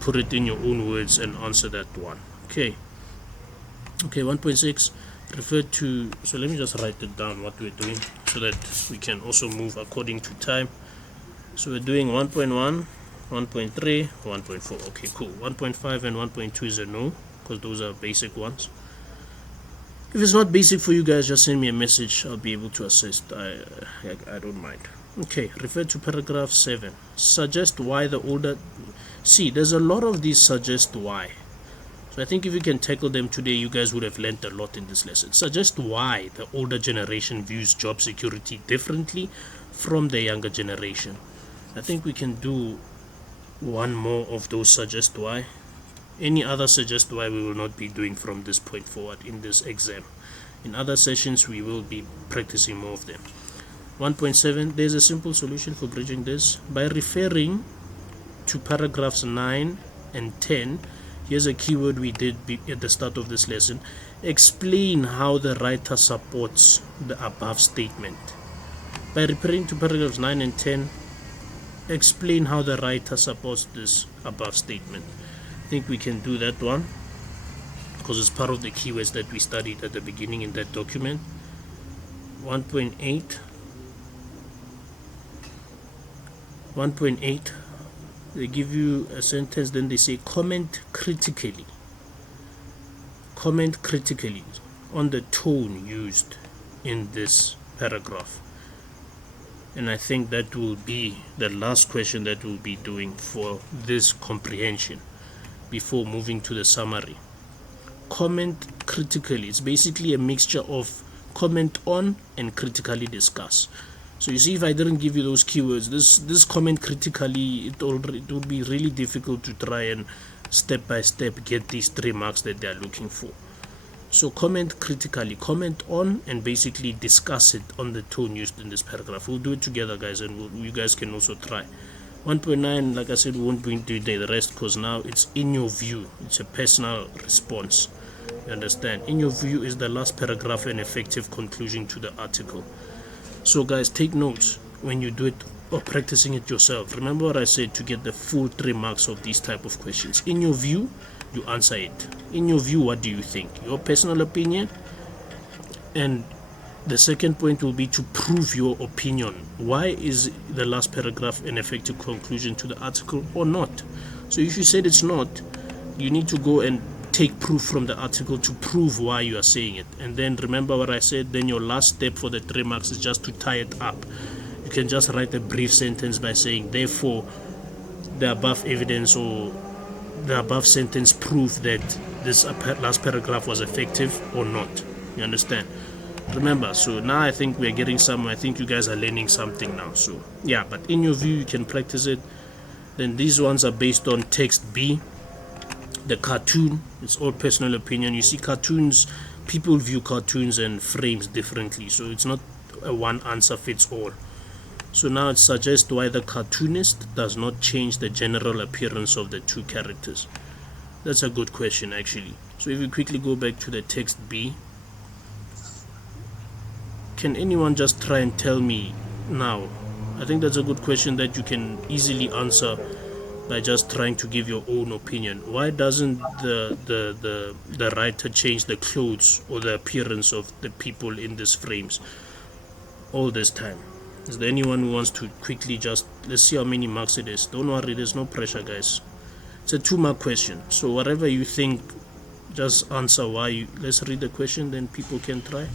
put it in your own words and answer that one. Okay, 1.6, refer to. So let me just write it down what we're doing so that we can also move according to time. So we're doing 1.1, 1.3, 1.4. Okay, cool. 1.5 and 1.2 is a no, because those are basic ones. If it's not basic for you guys, just send me a message. I'll be able to assist. I don't mind. Okay, refer to paragraph 7. Suggest why the older. See, there's a lot of these suggest why. So I think if you can tackle them today, you guys would have learned a lot in this lesson. Suggest why the older generation views job security differently from the younger generation. I think we can do one more of those suggest why. Any other suggest why we will not be doing from this point forward in this exam. In other sessions we will be practicing more of them. 1.7, there's a simple solution for bridging this by referring to paragraphs 9 and 10. Here's a keyword we did at the start of this lesson. Explain how the writer supports the above statement. By referring to paragraphs 9 and 10, explain how the writer supports this above statement. I think we can do that one because it's part of the keywords that we studied at the beginning in that document. 1.8, they give you a sentence, then they say comment critically on the tone used in this paragraph. And I think that will be the last question that we'll be doing for this comprehension before moving to the summary. Comment critically. It's basically a mixture of comment on and critically discuss. So you see, if I didn't give you those keywords, this comment critically, it would be really difficult to try and step by step get these 3 marks that they are looking for. So comment critically, comment on, and basically discuss it on the tone used in this paragraph. We'll do it together, guys, and you guys can also try. 1.9, like I said, we won't be doing the rest because now it's in your view. It's a personal response. You understand? In your view is the last paragraph, an effective conclusion to the article. So guys, take notes when you do it or practicing it yourself. Remember what I said to get the full 3 marks of these type of questions. In your view, you answer it. In your view, what do you think? Your personal opinion, and The second point will be to prove your opinion. Why is the last paragraph an effective conclusion to the article or not? So if you said it's not, you need to go and take proof from the article to prove why you are saying it. And then remember what I said, then your last step for the 3 marks is just to tie it up. You can just write a brief sentence by saying, therefore, the above evidence or the above sentence prove that this last paragraph was effective or not. You understand? Remember, so now I think we're getting somewhere. I think you guys are learning something now. So yeah, but in your view, you can practice it. Then these ones are based on text B. The cartoon, it's all personal opinion. You see, cartoons, people view cartoons and frames differently, so it's not a one answer fits all. So now it suggests why the cartoonist does not change the general appearance of the two characters. That's a good question, actually. So if we quickly go back to the text B, can anyone just try and tell me now? I think that's a good question that you can easily answer by just trying to give your own opinion. Why doesn't the writer change the clothes or the appearance of the people in these frames all this time? Is there anyone who wants to quickly just, let's see how many marks it is. Don't worry, there's no pressure, guys. It's a 2-mark question, so whatever you think, just answer why you. Let's read the question, then people can try.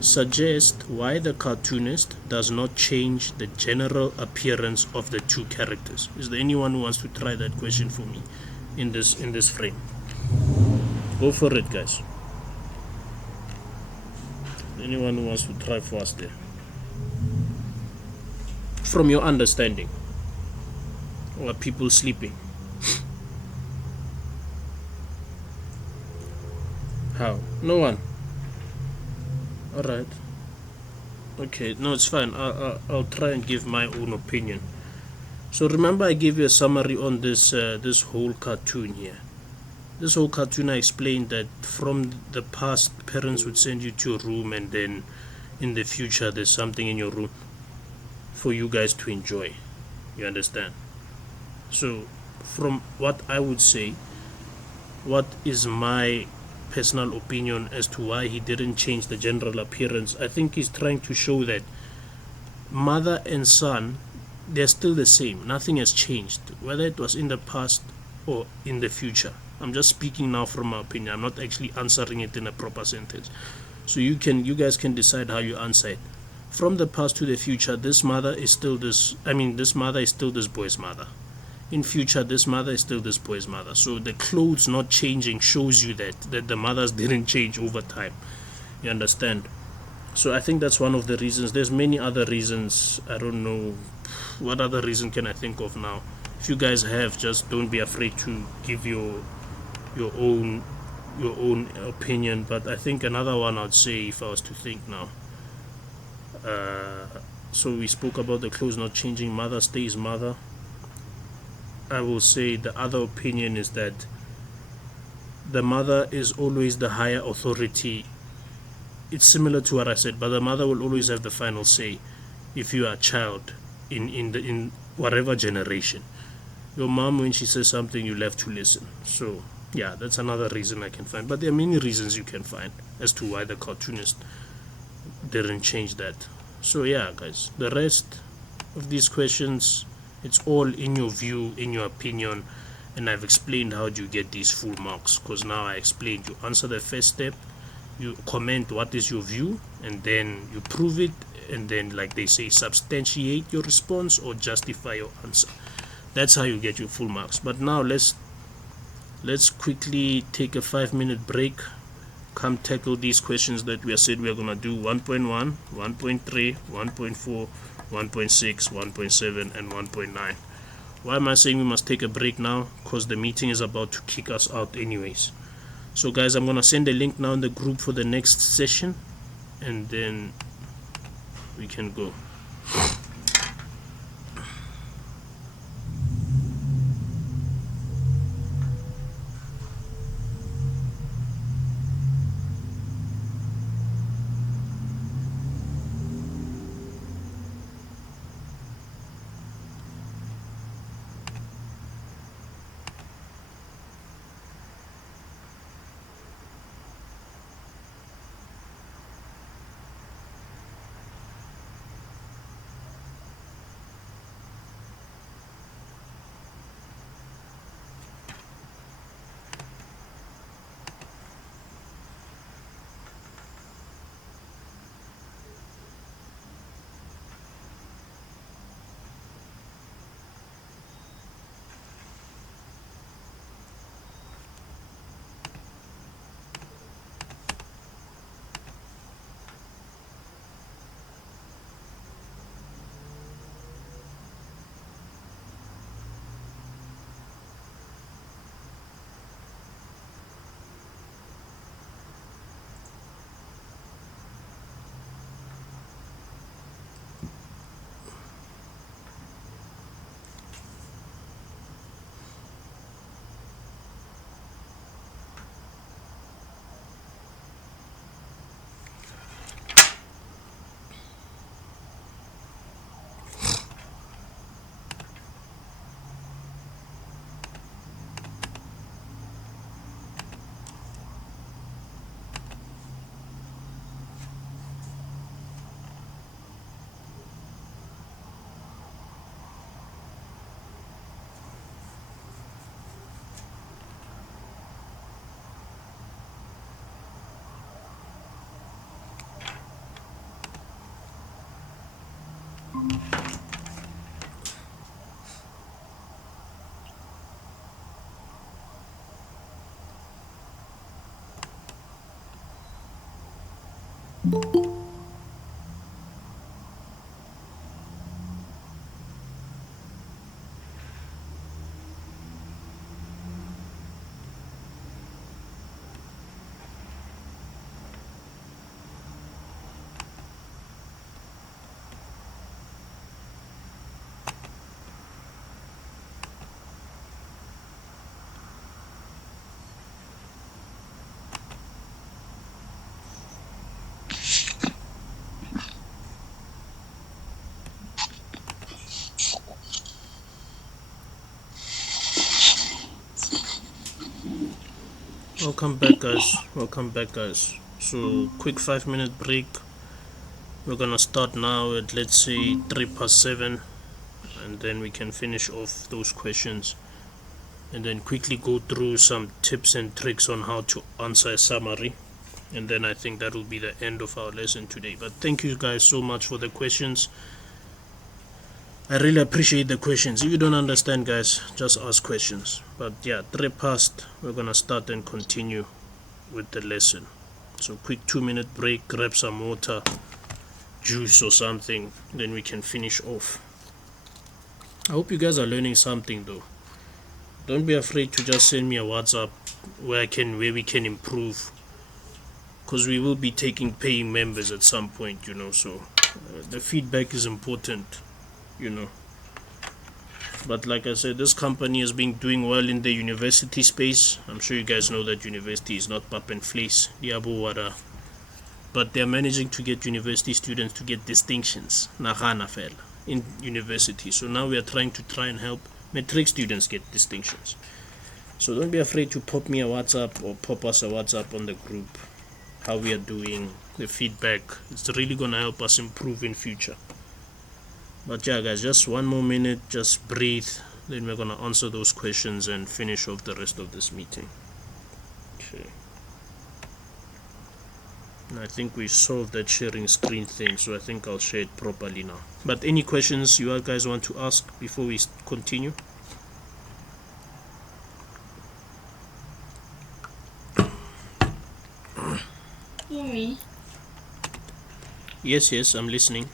Suggest why the cartoonist does not change the general appearance of the two characters. Is there anyone who wants to try that question for me in this frame? Go for it, guys. Anyone who wants to try for us there? From your understanding. Or are people sleeping? How? No one? Alright. Okay, no, it's fine. I'll try and give my own opinion. So remember I gave you a summary on this whole cartoon here. This whole cartoon I explained that from the past, parents would send you to a room, and then in the future there's something in your room for you guys to enjoy. You understand? So from what I would say, what is my personal opinion as to why he didn't change the general appearance, I think he's trying to show that mother and son, they're still the same. Nothing has changed, whether it was in the past or in the future. I'm just speaking now from my opinion. I'm not actually answering it in a proper sentence. So you guys can decide how you answer it. From the past to the future, this mother is still this boy's mother. In future, this mother is still this boy's mother. So the clothes not changing shows you that the mothers didn't change over time. You understand? So I think that's one of the reasons. There's many other reasons. I don't know what other reason can I think of now. If you guys have, just don't be afraid to give your own opinion. But I think another one I'd say, if I was to think now, so we spoke about the clothes not changing, mother stays mother. I will say the other opinion is that the mother is always the higher authority. It's similar to what I said, but the mother will always have the final say if you are a child in whatever generation. Your mom, when she says something, you'll have to listen. So yeah, that's another reason I can find, but there are many reasons you can find as to why the cartoonist didn't change that. So yeah, guys, the rest of these questions, it's all in your view, in your opinion, and I've explained how do you get these full marks, because now I explained you answer the first step, you comment what is your view, and then you prove it, and then, like they say, substantiate your response or justify your answer. That's how you get your full marks. But now let's quickly take a 5-minute break, come tackle these questions that we said we're gonna do: 1.1, 1.3, 1.4, 1.6, 1.7, and 1.9. Why am I saying we must take a break now? Because the meeting is about to kick us out anyways. So guys, I'm gonna send a link now in the group for the next session, and then we can go. Welcome back guys. So quick 5-minute break. We're gonna start now at, let's say, 7:03, and then we can finish off those questions and then quickly go through some tips and tricks on how to answer a summary, and then I think that will be the end of our lesson today. But thank you guys so much for the questions. I really appreciate the questions. If you don't understand, guys, just ask questions. But yeah, 3 past, we're gonna start and continue with the lesson. So quick 2-minute break, grab some water, juice or something, then we can finish off. I hope you guys are learning something though. Don't be afraid to just send me a WhatsApp where we can improve, because we will be taking paying members at some point, so the feedback is important. But like I said, this company has been doing well in the university space. I'm sure you guys know that university is not pap and fleece, but they're managing to get university students to get distinctions in university. So now we are trying and help matric students get distinctions. So don't be afraid to pop me a WhatsApp or pop us a WhatsApp on the group, how we are doing, the feedback. It's really gonna help us improve in future. But yeah guys, just 1 more minute, just breathe, then we're gonna answer those questions and finish off the rest of this meeting. Okay, and I think we solved that sharing screen thing, so I think I'll share it properly now. But any questions you guys want to ask before we continue? Me? Yes, I'm listening.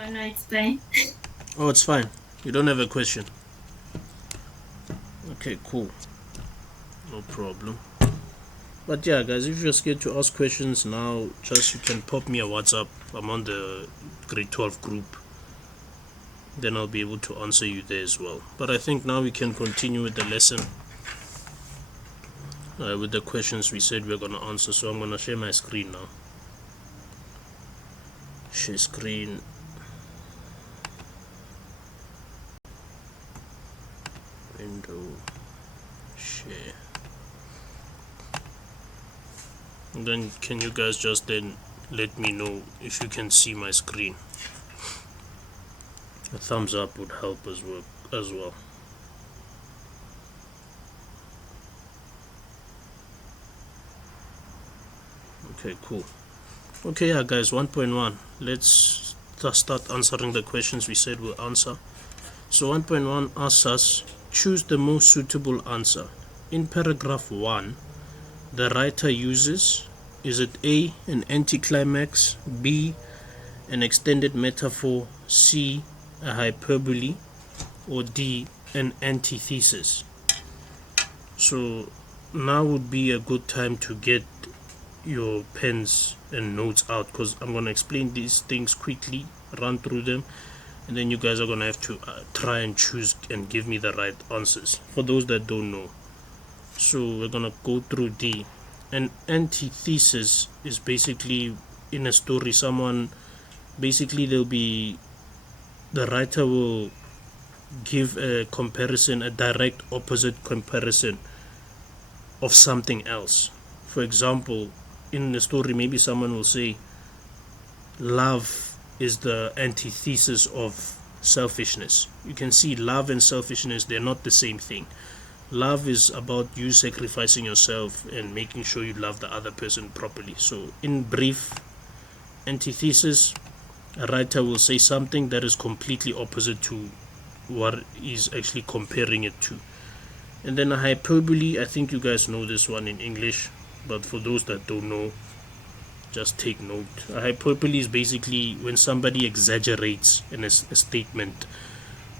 Oh no, it's fine. Oh, it's fine. You don't have a question? Okay, cool. No problem. But yeah, guys, if you're scared to ask questions now, you can pop me a WhatsApp. I'm on the grade 12 group. Then I'll be able to answer you there as well. But I think now we can continue with the lesson. With the questions we said we're gonna answer. So I'm gonna share my screen now. Share screen. Window. Share. And then can you guys just then let me know if you can see my screen? A thumbs up would help as well. Okay, cool. Okay, yeah guys, 1.1. Let's start answering the questions we said we'll answer. So 1.1 asks us, choose the most suitable answer. In paragraph 1, the writer uses, is it A, an anticlimax, B, an extended metaphor, C, a hyperbole, or D, an antithesis? So now would be a good time to get your pens and notes out, because I'm going to explain these things quickly, run through them, and then you guys are going to have to try and choose and give me the right answers for those that don't know. So we're going to go through D. An antithesis is basically, in a story, the writer will give a comparison, a direct opposite comparison of something else. For example, in the story, maybe someone will say love is the antithesis of selfishness. You can see love and selfishness, they're not the same thing. love is about you sacrificing yourself and making sure you love the other person properly. So in brief, antithesis, a writer will say something that is completely opposite to what is actually comparing it to. And then a hyperbole, I think you guys know this one in English, but for those that don't know, just take note. A hyperbole is basically when somebody exaggerates in a statement.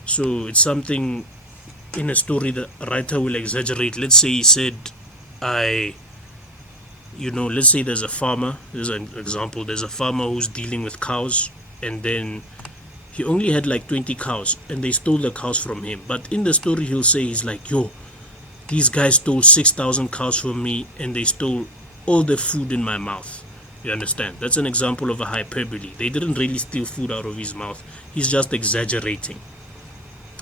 So it's something in a story that a writer will exaggerate. Let's say he said, let's say there's a farmer, there's an example, there's a farmer who's dealing with cows, and then he only had like 20 cows, and they stole the cows from him. But in the story, he'll say, he's like, yo, these guys stole 6,000 cows from me, and they stole all the food in my mouth. You understand? That's an example of a hyperbole. They didn't really steal food out of his mouth. He's just exaggerating.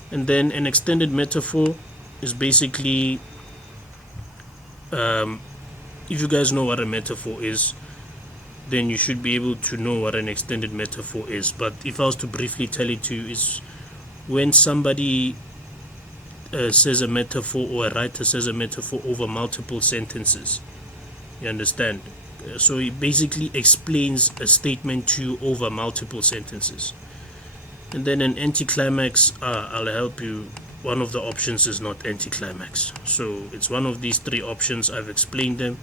And then an extended metaphor is basically, if you guys know what a metaphor is, then you should be able to know what an extended metaphor is. But if I was to briefly tell it to you, is when somebody says a metaphor, or a writer says a metaphor over multiple sentences. You understand? So he basically explains a statement to you over multiple sentences. And then an anticlimax, I'll help you. One of the options is not anticlimax. So it's one of these three options. I've explained them.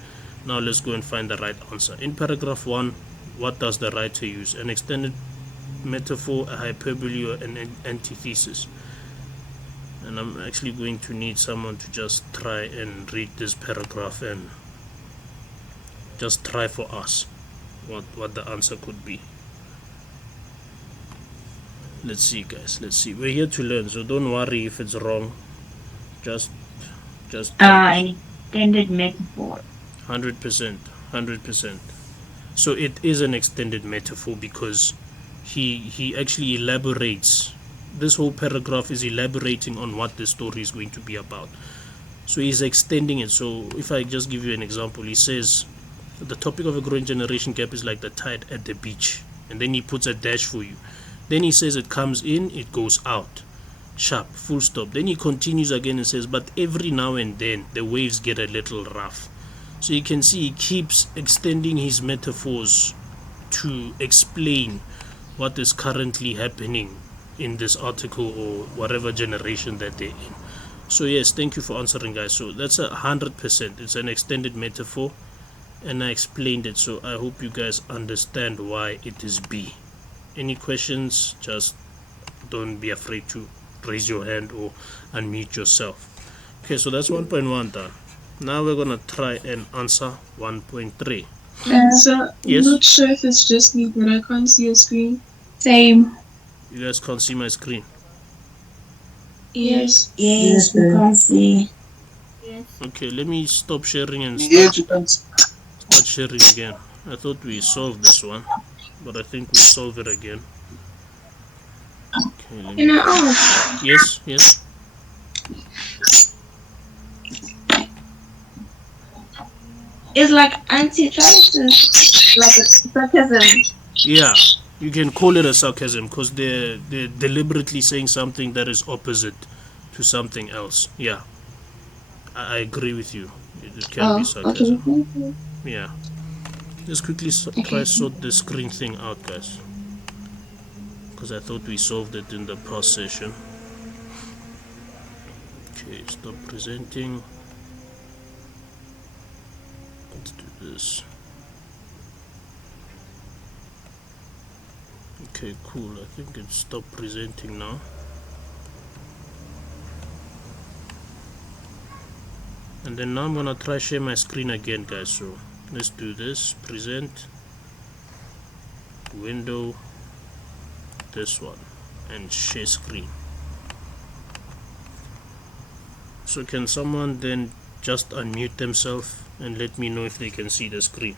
Now let's go and find the right answer. In paragraph 1, what does the writer use? An extended metaphor, a hyperbole, or an antithesis? And I'm actually going to need someone to just try and read this paragraph and just try for us what the answer could be. Let's see, guys, let's see. We're here to learn, so don't worry if it's wrong. Just extended metaphor. 100%. So it is an extended metaphor because he actually elaborates. This whole paragraph is elaborating on what the story is going to be about. So he's extending it. So if I just give you an example, he says the topic of a growing generation gap is like the tide at the beach, and then he puts a dash for you. Then he says it comes in, it goes out, sharp, full stop. Then he continues again and says, but every now and then the waves get a little rough. So you can see he keeps extending his metaphors to explain what is currently happening in this article or whatever generation that they're in. So yes, thank you for answering, guys. So that's 100%. It's an extended metaphor, and I explained it. So I hope you guys understand why it is B. Any questions? Just don't be afraid to raise your hand or unmute yourself. Okay, so that's 1.1 done. Now we're gonna try and answer 1.3. So Yes? I'm not sure if it's just me, but I can't see your screen. Same. You guys can't see my screen. Yes. Yes, we can see. Yes. Okay, let me stop sharing and Yes, you can. start sharing again. I thought we solved this one, but I think we'll solve it again. Okay, let me... Yes. It's like anti-crisis, like a sarcasm. Yeah, you can call it a sarcasm because they're deliberately saying something that is opposite to something else. Yeah, I agree with you. It can be sarcasm. Okay. Yeah. Just quickly try sort the screen thing out, guys, because I thought we solved it in the past session. Okay, stop presenting. Let's do this. Okay, cool. I think it's stopped presenting now. And then now I'm gonna try share my screen again, guys. So let's do this. Present, window, this one, and share screen. So can someone then just unmute themselves and let me know if they can see the screen?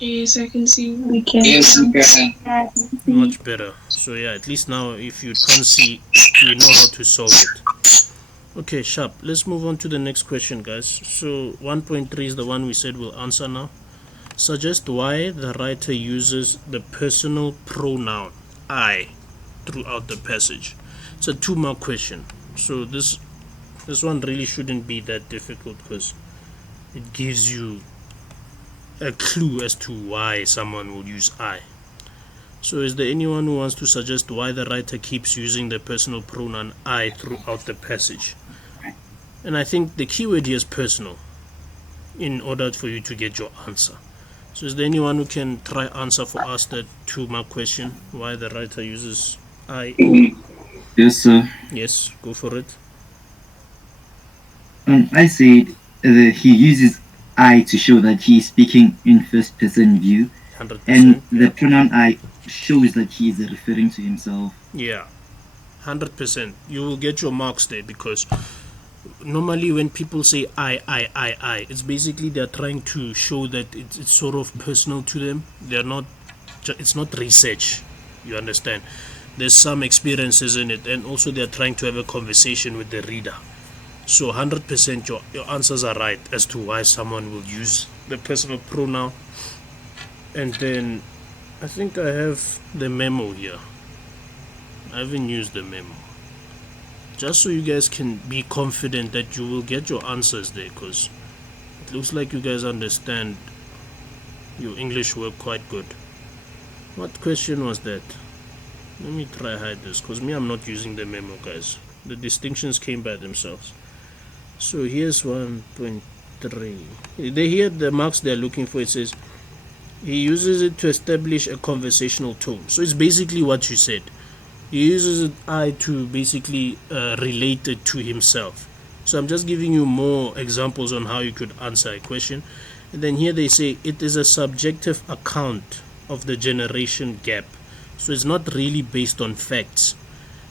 Yes, I can see. We can. Yes, you can. Much better. So yeah, at least now if you can't see, we know how to solve it. Okay, sharp. Let's move on to the next question, guys. So 1.3 is the one we said we'll answer now. Suggest why the writer uses the personal pronoun I throughout the passage. It's a 2-mark question. So this one really shouldn't be that difficult because it gives you a clue as to why someone would use I. So is there anyone who wants to suggest why the writer keeps using the personal pronoun I throughout the passage? And I think the key word here is personal in order for you to get your answer. So is there anyone who can try answer for us that 2-mark question, why the writer uses I? Yes, sir. Yes, go for it. I said he uses I to show that he is speaking in first person view, 100%. and the pronoun I shows that he is referring to himself. Yeah, 100%. You will get your marks there because normally when people say I, it's basically they're trying to show that it's sort of personal to them. It's not research, you understand. There's some experiences in it, and also they're trying to have a conversation with the reader. So 100% your answers are right as to why someone will use the personal pronoun. And then I think I have the memo here. I haven't used the memo, just so you guys can be confident that you will get your answers there, because it looks like you guys understand your English work quite good. What question was that? Let me try hide this, because I'm not using the memo, guys. The distinctions came by themselves. So here's 1.3. Here the marks they're looking for. It says he uses it to establish a conversational tone. So it's basically what you said. He uses it I to basically relate it to himself. So I'm just giving you more examples on how you could answer a question. And then here they say it is a subjective account of the generation gap. So it's not really based on facts.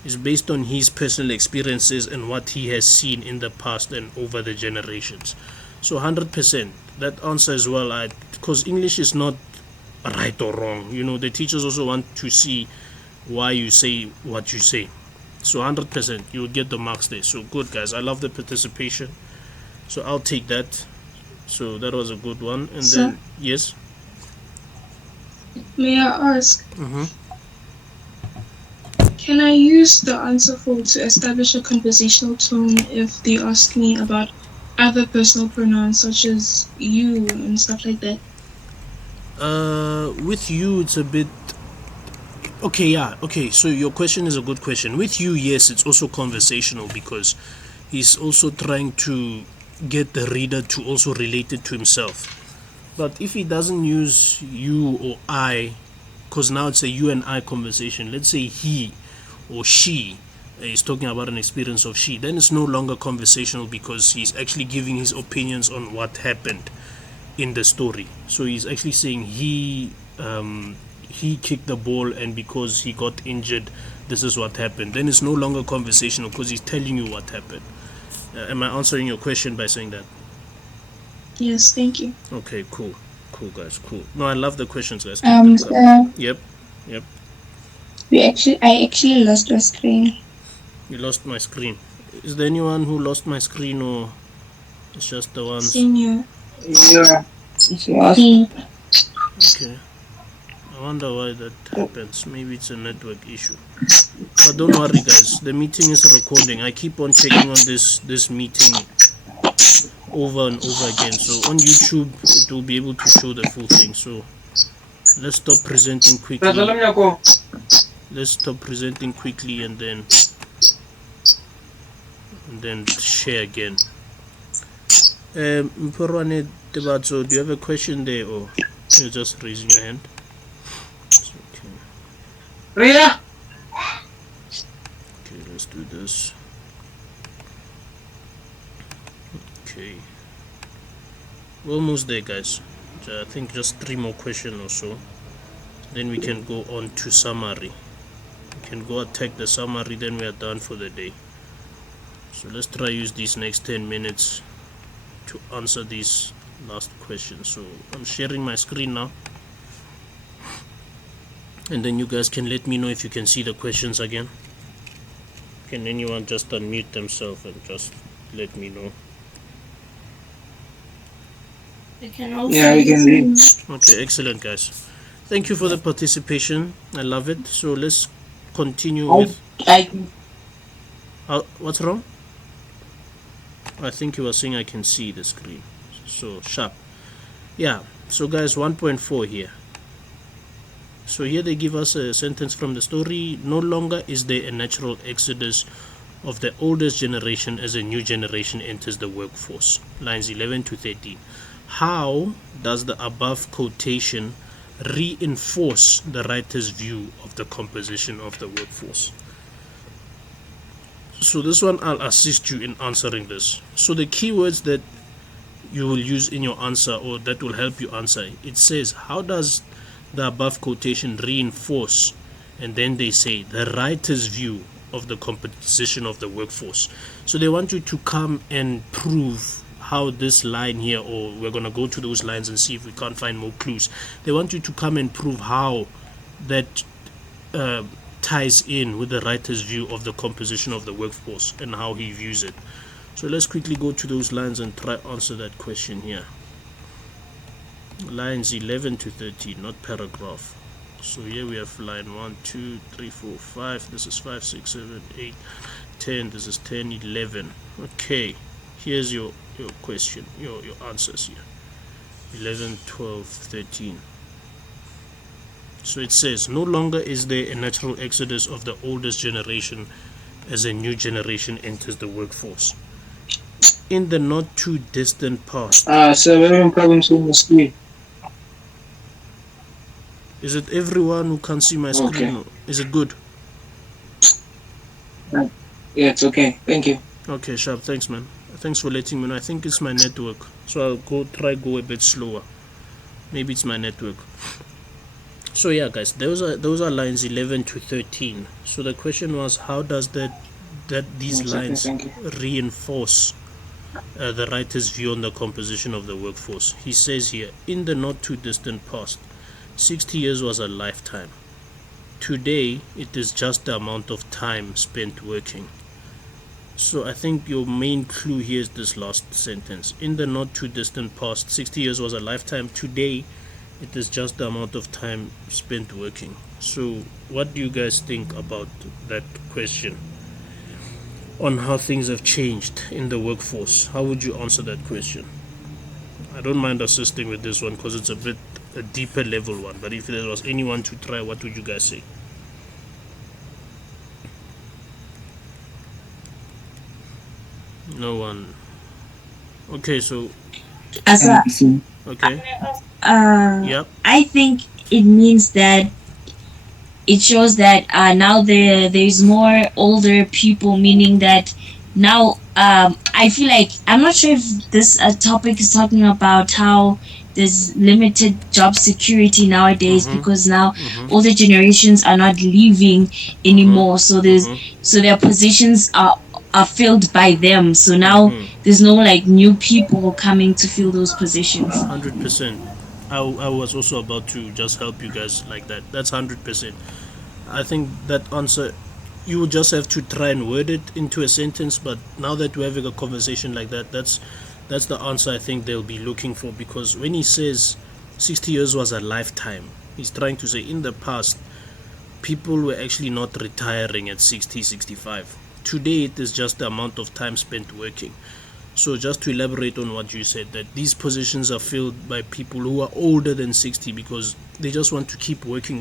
It's based on his personal experiences and what he has seen in the past and over the generations. So 100%, that answer as well, because English is not right or wrong. The teachers also want to see why you say what you say. So 100%, you will get the marks there. So good, guys. I love the participation. So I'll take that. So that was a good one. And Sir? then, yes? May I ask, Mm-hmm. can I use the answer for to establish a conversational tone if they ask me about other personal pronouns such as you and stuff like that? With you, it's a bit... Okay, yeah. Okay, so your question is a good question. With you, yes, it's also conversational because he's also trying to get the reader to also relate it to himself. But if he doesn't use you or I, because now it's a you and I conversation, let's say he or she is talking about an experience of she, then it's no longer conversational because he's actually giving his opinions on what happened in the story. So he's actually saying he kicked the ball and because he got injured, this is what happened. Then it's no longer conversational because he's telling you what happened. Am I answering your question by saying that? Yes, thank you. Okay, cool, guys, cool. No, I love the questions, guys. Yep. I actually lost your screen. You lost my screen. Is there anyone who lost my screen, or it's just the ones? Senior. Yeah. It's lost. Okay. I wonder why that happens. Maybe it's a network issue. But don't worry, guys. The meeting is recording. I keep on checking on this meeting over and over again. So on YouTube, it will be able to show the full thing. So let's stop presenting quickly. Let's stop presenting quickly and then share again. Mporwane Tebatso, do you have a question there, or you're just raising your hand? Rhea! Okay, let's do this. Okay. We're almost there, guys. I think just 3 more questions or so. Then we can go on to summary. We can go attack the summary, then we are done for the day. So let's try use these next 10 minutes to answer these last questions. So I'm sharing my screen now. And then you guys can let me know if you can see the questions again. Can anyone just unmute themselves and just let me know? We can also Yeah, we can read. Okay, excellent, guys. Thank you for the participation. I love it. So let's continue with... What's wrong? I think you were saying I can see the screen. So sharp. Yeah. So guys, 1.4 here. So here they give us a sentence from the story. No longer is there a natural exodus of the oldest generation as a new generation enters the workforce. Lines 11 to 13. How does the above quotation reinforce the writer's view of the composition of the workforce? So this one, I'll assist you in answering this. So the keywords that you will use in your answer, or that will help you answer, it says, how does the above quotation reinforce, and then they say the writer's view of the composition of the workforce. So they want you to come and prove how this line here, or we're going to go to those lines and see if we can't find more clues. They want you to come and prove how that ties in with the writer's view of the composition of the workforce and how he views it. So let's quickly go to those lines and try answer that question here. Lines 11 to 13, not paragraph. So here we have line 1, 2, 3, 4, 5. This is 5, 6, 7, 8, 10. This is 10, 11. Okay, here's your question, your answers here. 11, 12, 13. So it says, no longer is there a natural exodus of the oldest generation as a new generation enters the workforce. In the not too distant past. So we're having problems with the screen. Is it everyone who can see my screen? Okay. Is it good? Yeah, it's okay. Thank you. Okay, sharp. Thanks, man. Thanks for letting me know. I think it's my network. So I'll go a bit slower. Maybe it's my network. So yeah, guys, those are lines 11 to 13. So the question was, how does these lines reinforce the writer's view on the composition of the workforce? He says here, in the not too distant past, 60 years was a lifetime. Today, it is just the amount of time spent working. So I think your main clue here is this last sentence. In the not too distant past, 60 years was a lifetime. Today, it is just the amount of time spent working. So what do you guys think about that question on how things have changed in the workforce? How would you answer that question? I don't mind assisting with this one because it's a deeper level one, but if there was anyone to try, what would you guys say? No one. Okay, so okay. Yep. I think it means that it shows that now there's more older people, meaning that now I feel like, I'm not sure if this topic is talking about how there's limited job security nowadays, because now older generations are not leaving anymore, so their positions are filled by them, so now there's no like new people coming to fill those positions. 100%. I was also about to just help you guys like that. That's 100%. I think that answer, you would just have to try and word it into a sentence, but now that we're having a conversation like that, that's the answer I think they'll be looking for, because when he says 60 years was a lifetime, he's trying to say in the past people were actually not retiring at 60, 65. Today it is just the amount of time spent working. So just to elaborate on what you said, that these positions are filled by people who are older than 60 because they just want to keep working.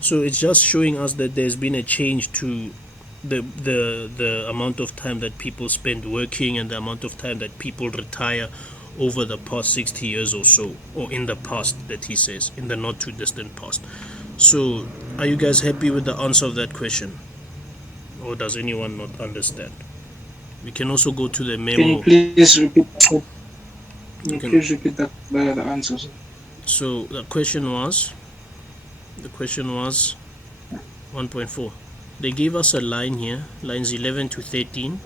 So it's just showing us that there's been a change to the amount of time that people spend working and the amount of time that people retire over the past 60 years or so, or in the past, that he says, in the not too distant past. So are you guys happy with the answer of that question, or does anyone not understand? We can also go to the memo. Can you please repeat that? Please repeat the answers. So the question was 1.4. They gave us a line here, lines 11 to 13.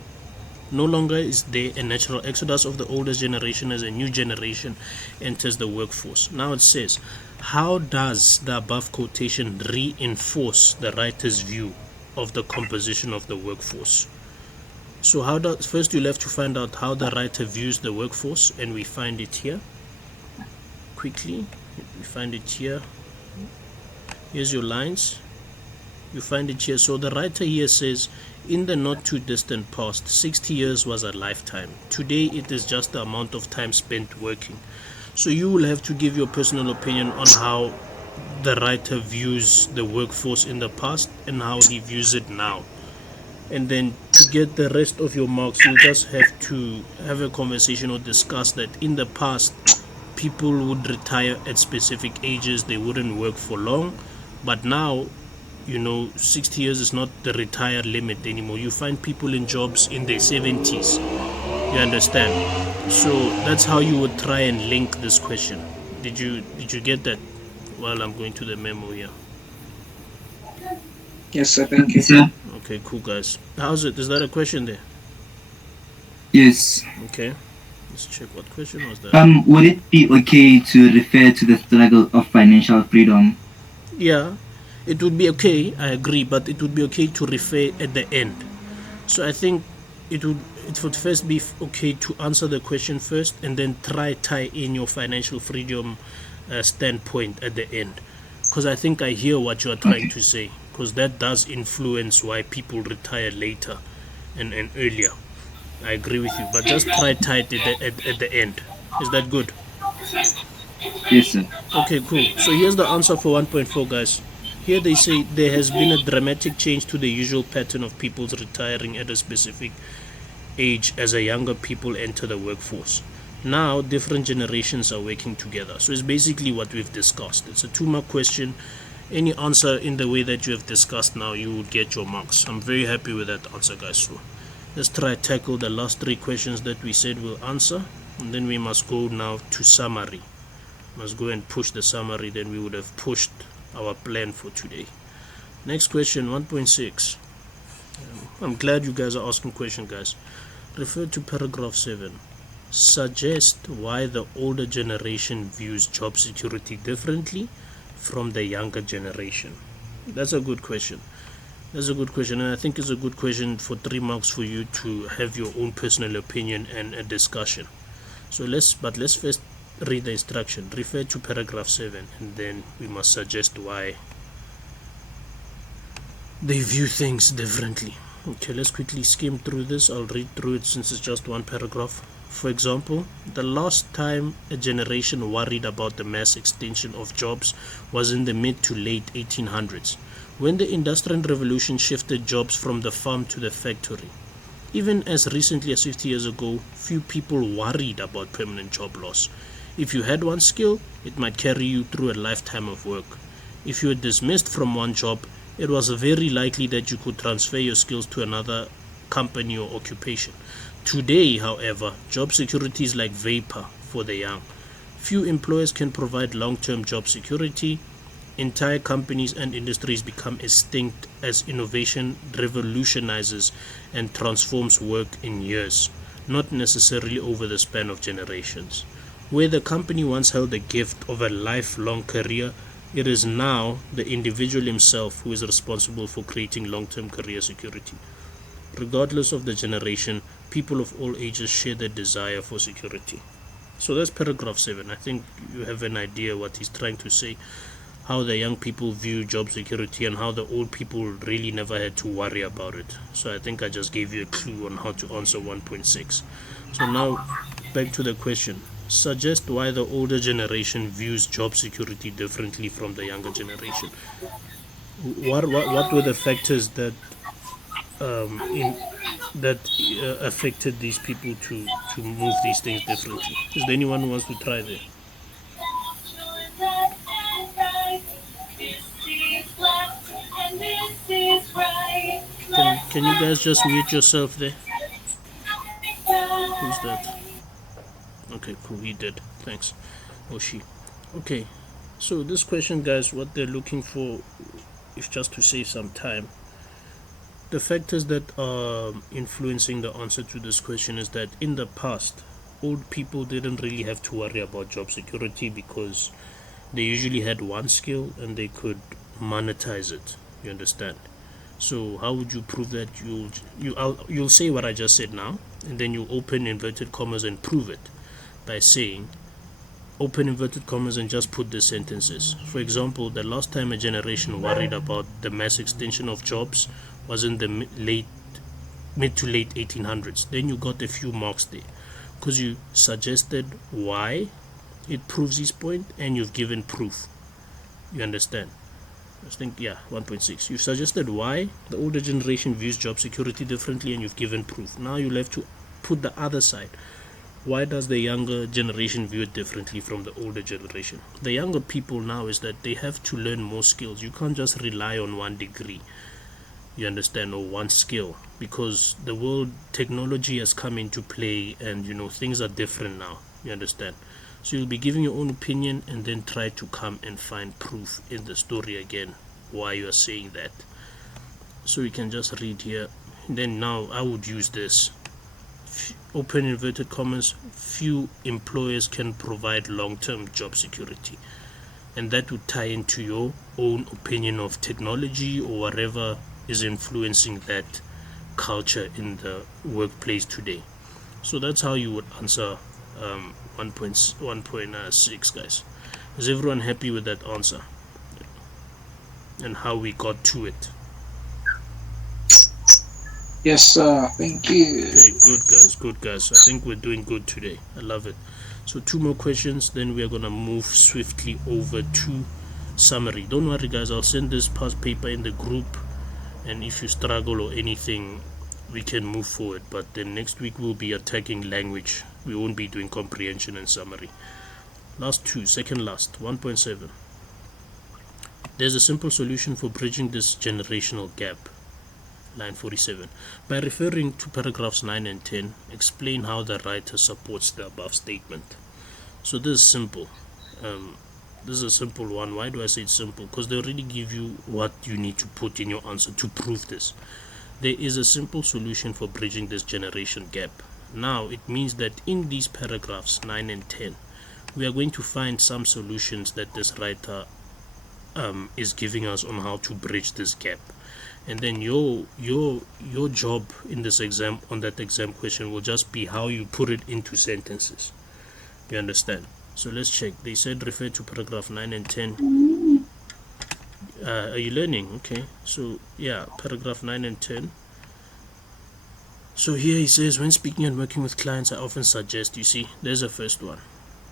No longer is there a natural exodus of the oldest generation as a new generation enters the workforce. Now it says, how does the above quotation reinforce the writer's view of the composition of the workforce? So first you'll have to find out how the writer views the workforce, and we find it here. Quickly, we find it here. Here's your lines. You find it here. So the writer here says, in the not too distant past, 60 years was a lifetime. Today it is just the amount of time spent working. So you will have to give your personal opinion on how the writer views the workforce in the past and how he views it now. And then to get the rest of your marks, you just have to have a conversation or discuss that in the past, people would retire at specific ages, they wouldn't work for long, but now, 60 years is not the retire limit anymore. You find people in jobs in their 70s. You understand? So that's how you would try and link this question. Did you get that? While I'm going to the memo here. Yes, sir. Thank you. Yes, sir. Okay, cool, guys. How's it? Is that a question there? Yes. Okay. Let's check. What question was that? Would it be okay to refer to the struggle of financial freedom? Yeah, it would be okay. I agree, but it would be okay to refer at the end. So I think it would first be okay to answer the question first, and then tie in your financial freedom standpoint at the end, because I think I hear what you are trying to say, because that does influence why people retire later and earlier. I agree with you, but just tie it at the end. Is that good? Yes, sir. Okay, cool. So here's the answer for 1.4, guys. Here they say there has been a dramatic change to the usual pattern of people's retiring at a specific age as a younger people enter the workforce. Now different generations are working together. So it's basically what we've discussed. It's a 2-mark question. Any answer in the way that you have discussed now, you would get your marks. I'm very happy with that answer, guys. So let's try to tackle the last 3 questions that we said we'll answer, and then we must go now to summary. Must go and push the summary, then we would have pushed our plan for today. Next question, 1.6. I'm glad you guys are asking questions, guys. Refer to paragraph 7. Suggest why the older generation views job security differently from the younger generation. That's a good question. And I think it's a good question for 3 marks for you to have your own personal opinion and a discussion. So let's first read the instruction. Refer to paragraph 7, and then we must suggest why they view things differently. Okay, let's quickly skim through this. I'll read through it since it's just one paragraph. For example, the last time a generation worried about the mass extinction of jobs was in the mid to late 1800s, when the Industrial Revolution shifted jobs from the farm to the factory. Even as recently as 50 years ago, few people worried about permanent job loss. If you had one skill, it might carry you through a lifetime of work. If you were dismissed from one job, it was very likely that you could transfer your skills to another company or occupation. Today, however, job security is like vapor for the young. Few employers can provide long-term job security. Entire companies and industries become extinct as innovation revolutionizes and transforms work in years, not necessarily over the span of generations. Where the company once held the gift of a lifelong career, it is now the individual himself who is responsible for creating long-term career security. Regardless of the generation, people of all ages share the desire for security. So that's paragraph 7. I think you have an idea what he's trying to say, how the young people view job security and how the old people really never had to worry about it. So I think I just gave you a clue on how to answer 1.6. So now back to the question. Suggest why the older generation views job security differently from the younger generation. What were the factors that affected these people to move these things differently? Is there anyone who wants to try there? Can you guys just mute yourself there? Who's that? Okay, cool, he did. Thanks. Or she. Okay, so this question, guys, what they're looking for is just to save some time. The factors that are influencing the answer to this question is that in the past, old people didn't really have to worry about job security because they usually had one skill and they could monetize it. You understand? So how would you prove that? You'll say what I just said now, and then you open inverted commas and prove it by saying open inverted commas and just put the sentences. For example, the last time a generation worried about the mass extinction of jobs was in the mid to late 1800s. Then you got a few marks there because you suggested why it proves his point and you've given proof. You understand? I think, yeah, 1.6. You've suggested why the older generation views job security differently and you've given proof. Now you'll have to put the other side. Why does the younger generation view it differently from the older generation? The younger people now is that they have to learn more skills. You can't just rely on one degree, you understand, or one skill, because the world technology has come into play and things are different now, you understand. So you'll be giving your own opinion and then try to come and find proof in the story again why you are saying that. So you can just read here. Then now I would use this. Open inverted commas, few employers can provide long-term job security. And that would tie into your own opinion of technology or whatever is influencing that culture in the workplace today. So that's how you would answer 1.6, guys. Is everyone happy with that answer and how we got to it? Yes, sir. Thank you. Okay, good guys. I think we're doing good today. I love it. So 2 more questions, then we are gonna move swiftly over to summary. Don't worry, guys. I'll send this past paper in the group, and if you struggle or anything, we can move forward. But then next week we'll be attacking language. We won't be doing comprehension and summary. Last 2, second last, 1.7. There's a simple solution for bridging this generational gap. Line 47. By referring to paragraphs 9 and 10, explain how the writer supports the above statement. So this is simple. This is a simple one. Why do I say it's simple? Because they already give you what you need to put in your answer to prove this. There is a simple solution for bridging this generation gap. Now it means that in these paragraphs 9 and 10, we are going to find some solutions that this writer is giving us on how to bridge this gap. And then your job in this exam, on that exam question, will just be how you put it into sentences. You understand? So let's check. They said refer to paragraph 9 and 10. Are you learning? Okay. So yeah, paragraph 9 and 10. So here he says, when speaking and working with clients, I often suggest, you see, there's a first one.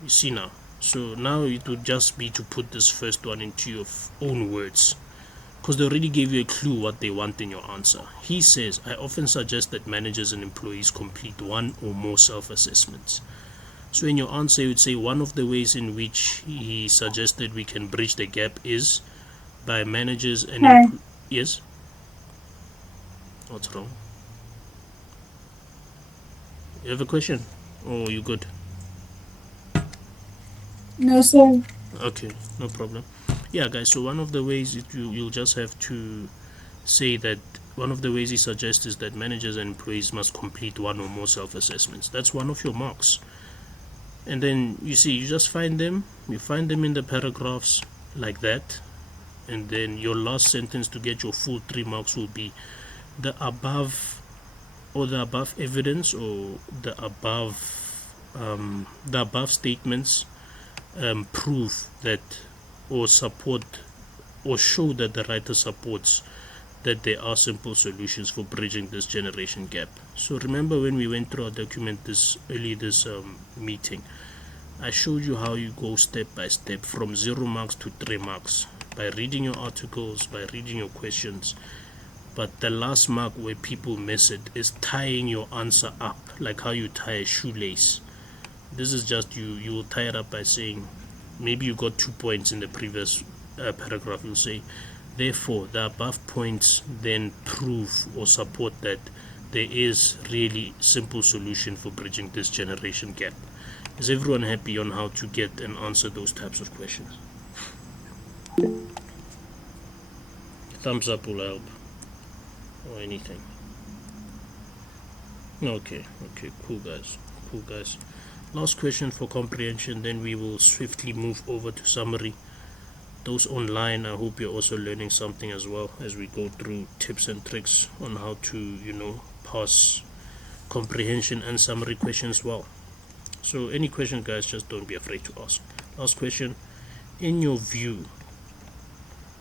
You see now. So now it would just be to put this first one into your own words, because they already gave you a clue what they want in your answer. He says, I often suggest that managers and employees complete one or more self-assessments. So in your answer, you would say one of the ways in which he suggested we can bridge the gap is by managers and yes? What's wrong? You have a question? Or you good? No, sir. Okay, no problem. Yeah, guys, so one of the ways you'll just have to say that one of the ways he suggests is that managers and employees must complete one or more self-assessments. That's one of your marks. And then you see, you just find them in the paragraphs like that, and then your last sentence to get your full 3 marks will be the above evidence, or the above statements prove that, or support, or show that the writer supports that there are simple solutions for bridging this generation gap. So remember when we went through our document this meeting, I showed you how you go step by step from 0 marks to 3 marks by reading your articles, by reading your questions. But the last mark where people miss it is tying your answer up, like how you tie a shoelace. This is just you will tie it up by saying, maybe you got 2 points in the previous paragraph. You'll say, therefore the above points then prove or support that there is really simple solution for bridging this generation gap. Is everyone happy on how to get and answer those types of questions? Thumbs up will help, or anything. Okay, cool guys. Last question for comprehension, then we will swiftly move over to summary. Those online, I hope you're also learning something as well as we go through tips and tricks on how to pass comprehension and summary questions well. So any question, guys, just don't be afraid to ask. Last question. In your view,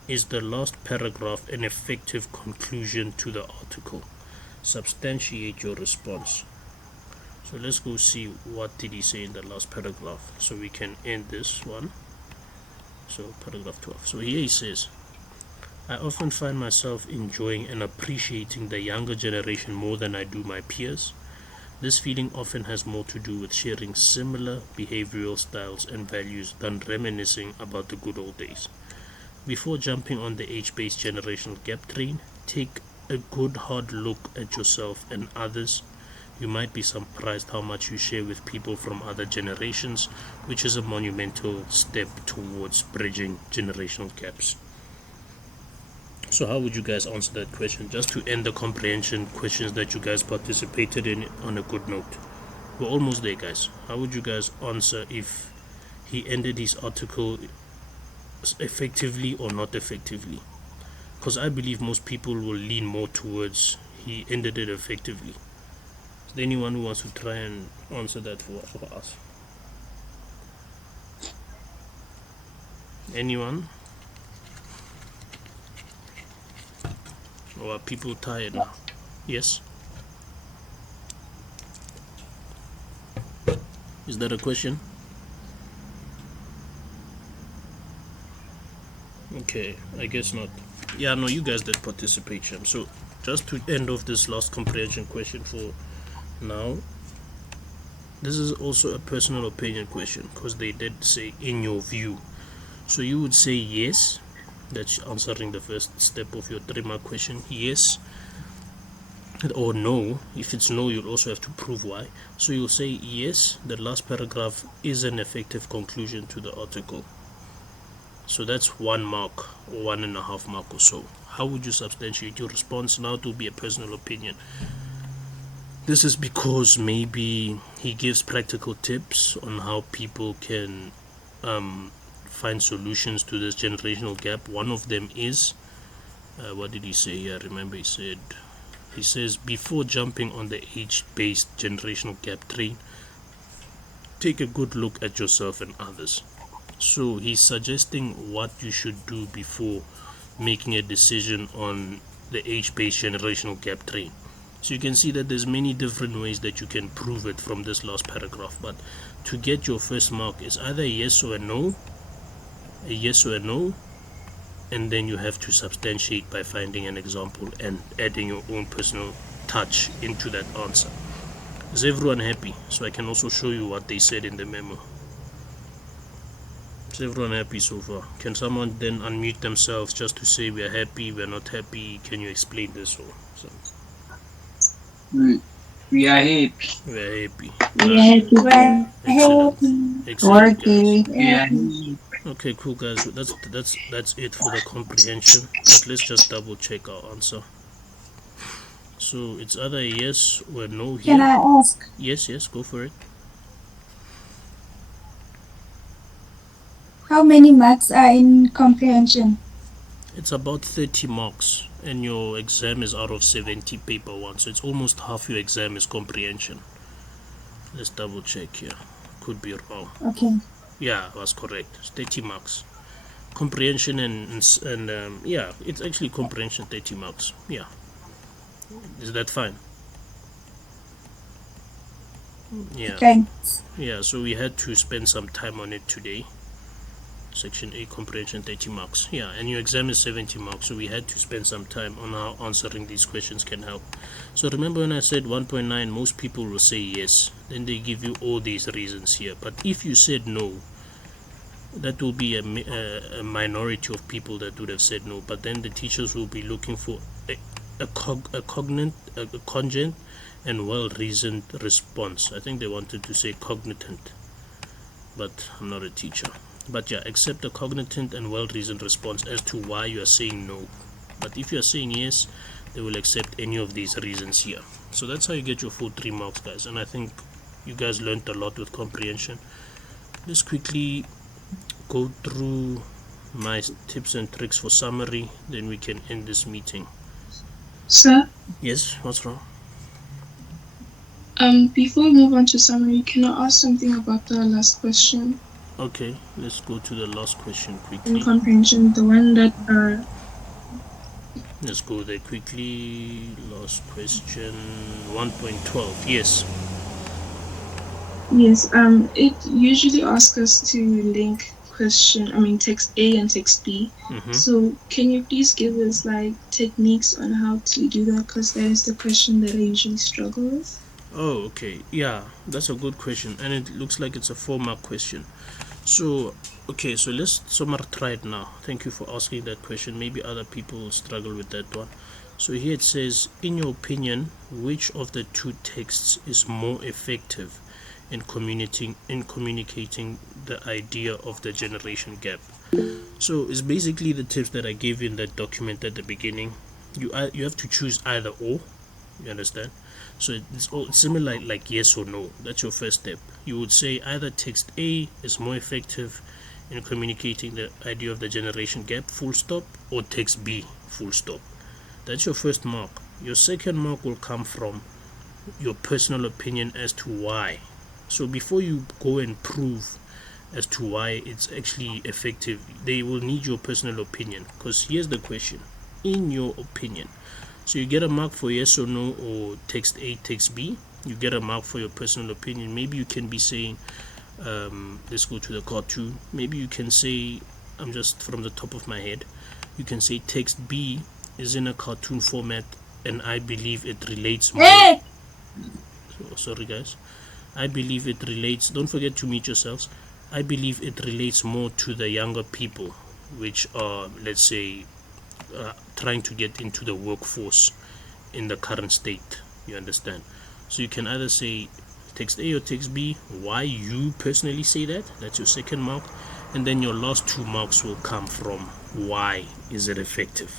is the last paragraph an effective conclusion to the article? Substantiate your response. So let's go see what did he say in the last paragraph so we can end this one. So paragraph 12. So here he says, I often find myself enjoying and appreciating the younger generation more than I do my peers. This feeling often has more to do with sharing similar behavioral styles and values than reminiscing about the good old days. Before jumping on the age-based generational gap train, take a good hard look at yourself and others. You might be surprised how much you share with people from other generations, which is a monumental step towards bridging generational gaps. So how would you guys answer that question? Just to end the comprehension questions that you guys participated in on a good note. We're almost there, guys. How would you guys answer if he ended his article effectively or not effectively? Because I believe most people will lean more towards he ended it effectively. Is there anyone who wants to try and answer that for us? Anyone? Or are people tired now? Yes? Is that a question? Okay, I guess not. Yeah, no, you guys did participate, Shem. So, just to end off this last comprehension question for now, this is also a personal opinion question because they did say in your view. So you would say yes. That's answering the first step of your 3-mark question. Yes or no. If it's no, you'll also have to prove why. So you'll say yes, the last paragraph is an effective conclusion to the article. So that's 1 mark or 1.5 mark or so. How would you substantiate your response? Now it will be a personal opinion. This is because maybe he gives practical tips on how people can find solutions to this generational gap. One of them is, what did he say here? Remember he says, before jumping on the age-based generational gap train, take a good look at yourself and others. So he's suggesting what you should do before making a decision on the age-based generational gap train. So you can see that there's many different ways that you can prove it from this last paragraph, but to get your first mark is either a yes or a no, and then you have to substantiate by finding an example and adding your own personal touch into that answer. Is everyone happy? So I can also show you what they said in the memo. Is everyone happy so far? Can someone then unmute themselves just to say we're happy, we're not happy? Can you explain this or something? We are happy. We're happy. Yeah, Excellent. Excellent, guys. Yeah. Okay, cool, guys. That's it for the comprehension. But let's just double check our answer. So it's either a yes or a no here. Can I ask? Yes, go for it. How many marks are in comprehension? It's about 30 marks, and your exam is out of 70 paper 1, so it's almost half your exam is comprehension. Let's double check here. Could be wrong. Okay. Yeah, that's correct. It's 30 marks. Comprehension and yeah, it's actually comprehension 30 marks. Yeah. Is that fine? Yeah. Thanks. Yeah, so we had to spend some time on it today. Section A comprehension 30 marks. Yeah, and your exam is 70 marks, so we had to spend some time on how answering these questions can help. So remember when I said 1.9, most people will say yes, then they give you all these reasons here. But if you said no, that will be a minority of people that would have said no, but then the teachers will be looking for a cogent and well-reasoned response. I think they wanted to say cognitant, but I'm not a teacher. But yeah, accept a cognitant and well-reasoned response as to why you are saying no. But if you are saying yes, they will accept any of these reasons here. So that's how you get your full 3 marks, guys. And I think you guys learned a lot with comprehension. Let's quickly go through my tips and tricks for summary, then we can end this meeting. Sir, Yes, what's wrong? before we move on to summary, can I ask something about the last question? Okay, let's go to the last question In quickly. comprehension, the one that Let's go there quickly. Last question 1.12. Yes. yes, it usually asks us to link text A and text B. Mm-hmm. So can you please give us like techniques on how to do that? Because that is the question that I usually struggle with. Oh, okay. Yeah, that's a good question, and it looks like it's a 4-mark question. So, okay, so let's try it now. Thank you for asking that question. Maybe other people will struggle with that one. So here it says, in your opinion, which of the two texts is more effective in communicating the idea of the generation gap? So it's basically the tips that I gave in that document at the beginning. You have to choose either or. You understand? So it's all similar, like yes or no. That's your first step. You would say either text A is more effective in communicating the idea of the generation gap, full stop, or text B, full stop. That's your first mark. Your second mark will come from your personal opinion as to why. So before you go and prove as to why it's actually effective, they will need your personal opinion. Because here's the question: in your opinion. So you get a mark for yes or no, or text A, text B. You get a mark for your personal opinion. Maybe you can be saying, let's go to the cartoon. Maybe you can say, I'm just from the top of my head, you can say text B is in a cartoon format and I believe it relates more. So, sorry guys. I believe it relates, don't forget to mute yourselves. I believe it relates more to the younger people, which are, let's say, trying to get into the workforce in the current state. You understand? So you can either say text A or text B, why you personally say that. That's your second mark. And then your last 2 marks will come from why is it effective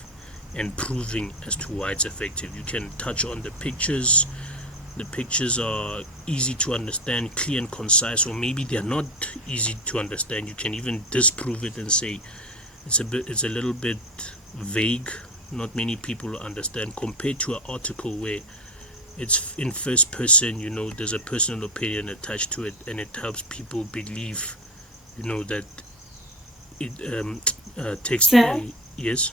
and proving as to why it's effective. You can touch on the pictures. The pictures are easy to understand, clear and concise, or maybe they're not easy to understand. You can even disprove it and say it's a little bit vague. Not many people understand, compared to an article where it's in first person. There's a personal opinion attached to it, and it helps people believe that it takes Sir? yes.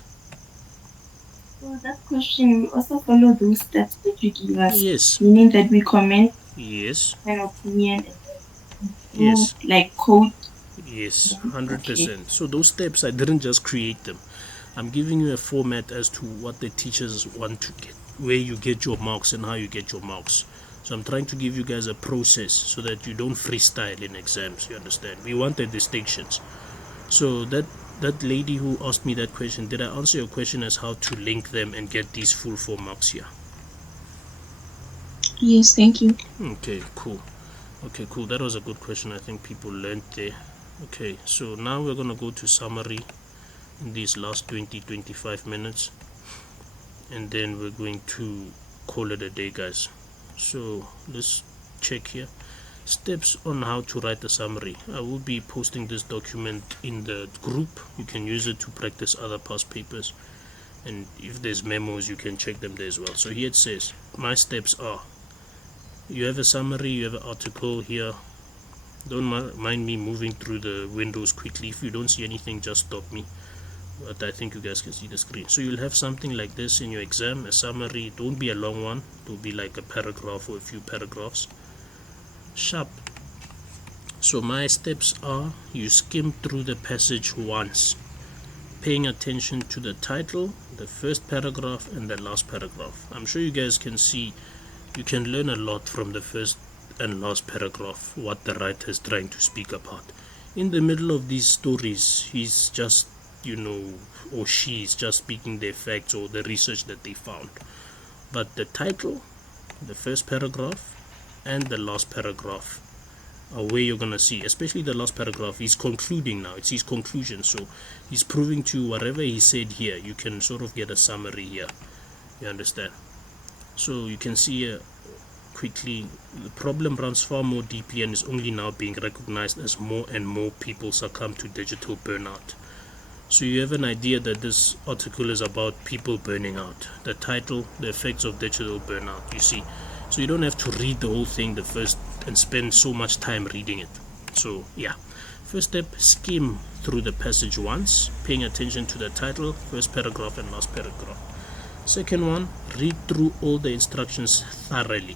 For that question, we also follow those steps that you give us, Yes. meaning that we comment Yes. an opinion and do Yes. like code. Yes, Okay. 100%. So those steps, I didn't just create them. I'm giving you a format as to what the teachers want to get, where you get your marks and how you get your marks. So I'm trying to give you guys a process so that you don't freestyle in exams. You understand? We want the distinctions. So that lady who asked me that question, did I answer your question as how to link them and get these full 4 marks here? Yes, thank you. Okay, cool. Okay, cool. That was a good question. I think people learned there. Okay, so now we're gonna go to summary in these last 20-25 minutes, and then we're going to call it a day, guys. So let's check here. Steps on how to write a summary. I will be posting this document in the group. You can use it to practice other past papers, and if there's memos you can check them there as well. So here it says my steps are: you have a summary, you have an article here. Don't mind me moving through the windows quickly. If you don't see anything, just stop me, but I think you guys can see the screen. So you'll have something like this in your exam, a summary. Don't be a long one, it'll be like a paragraph or a few paragraphs. Sharp. So my steps are: you skim through the passage once, paying attention to the title, the first paragraph and the last paragraph. I'm sure you guys can see you can learn a lot from the first and last paragraph, what the writer is trying to speak about. In the middle of these stories, he's just, or she's just speaking their facts or the research that they found. But the title, the first paragraph, and the last paragraph are where you're gonna see, especially the last paragraph. He's concluding now, it's his conclusion. So he's proving to you whatever he said here, you can sort of get a summary here. You understand? So you can see here quickly, the problem runs far more deeply and is only now being recognized as more and more people succumb to digital burnout. So you have an idea that this article is about people burning out. The title, the effects of digital burnout, you see. So you don't have to read the whole thing the first and spend so much time reading it. So yeah, First step, skim through the passage once, paying attention to the title, first paragraph and last paragraph. Second one, read through all the instructions thoroughly.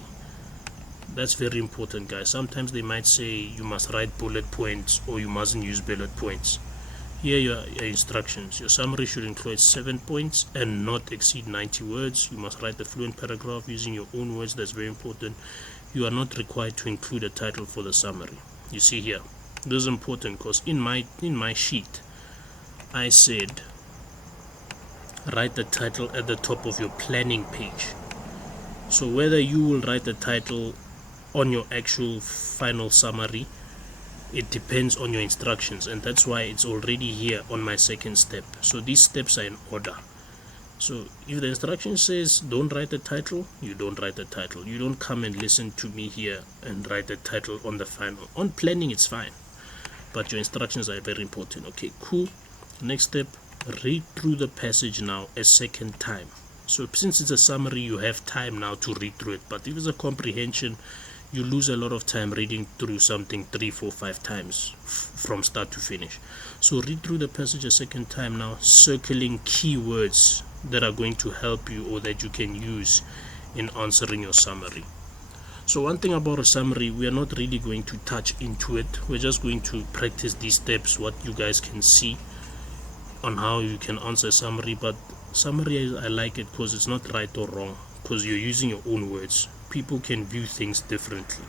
That's very important, guys. Sometimes they might say you must write bullet points or you mustn't use bullet points. Here are your instructions. Your summary should include 7 points and not exceed 90 words. You must write a fluent paragraph using your own words. That's very important. You are not required to include a title for the summary. You see here, this is important because in my sheet I said write the title at the top of your planning page. So whether you will write the title on your actual final summary, it depends on your instructions, and that's why it's already here on my second step. So these steps are in order. So if the instruction says don't write the title, you don't write the title. You don't come and listen to me here and write the title on the final. On planning it's fine, but your instructions are very important. Okay, cool. Next step, read through the passage now a second time. So since it's a summary, you have time now to read through it, but if it's a comprehension, you lose a lot of time reading through something 3, 4, 5 times from start to finish. So read through the passage a second time now, circling keywords that are going to help you or that you can use in answering your summary. So one thing about a summary, we are not really going to touch into it. We're just going to practice these steps, what you guys can see on how you can answer a summary. But summary, I like it because it's not right or wrong, because you're using your own words. People can view things differently,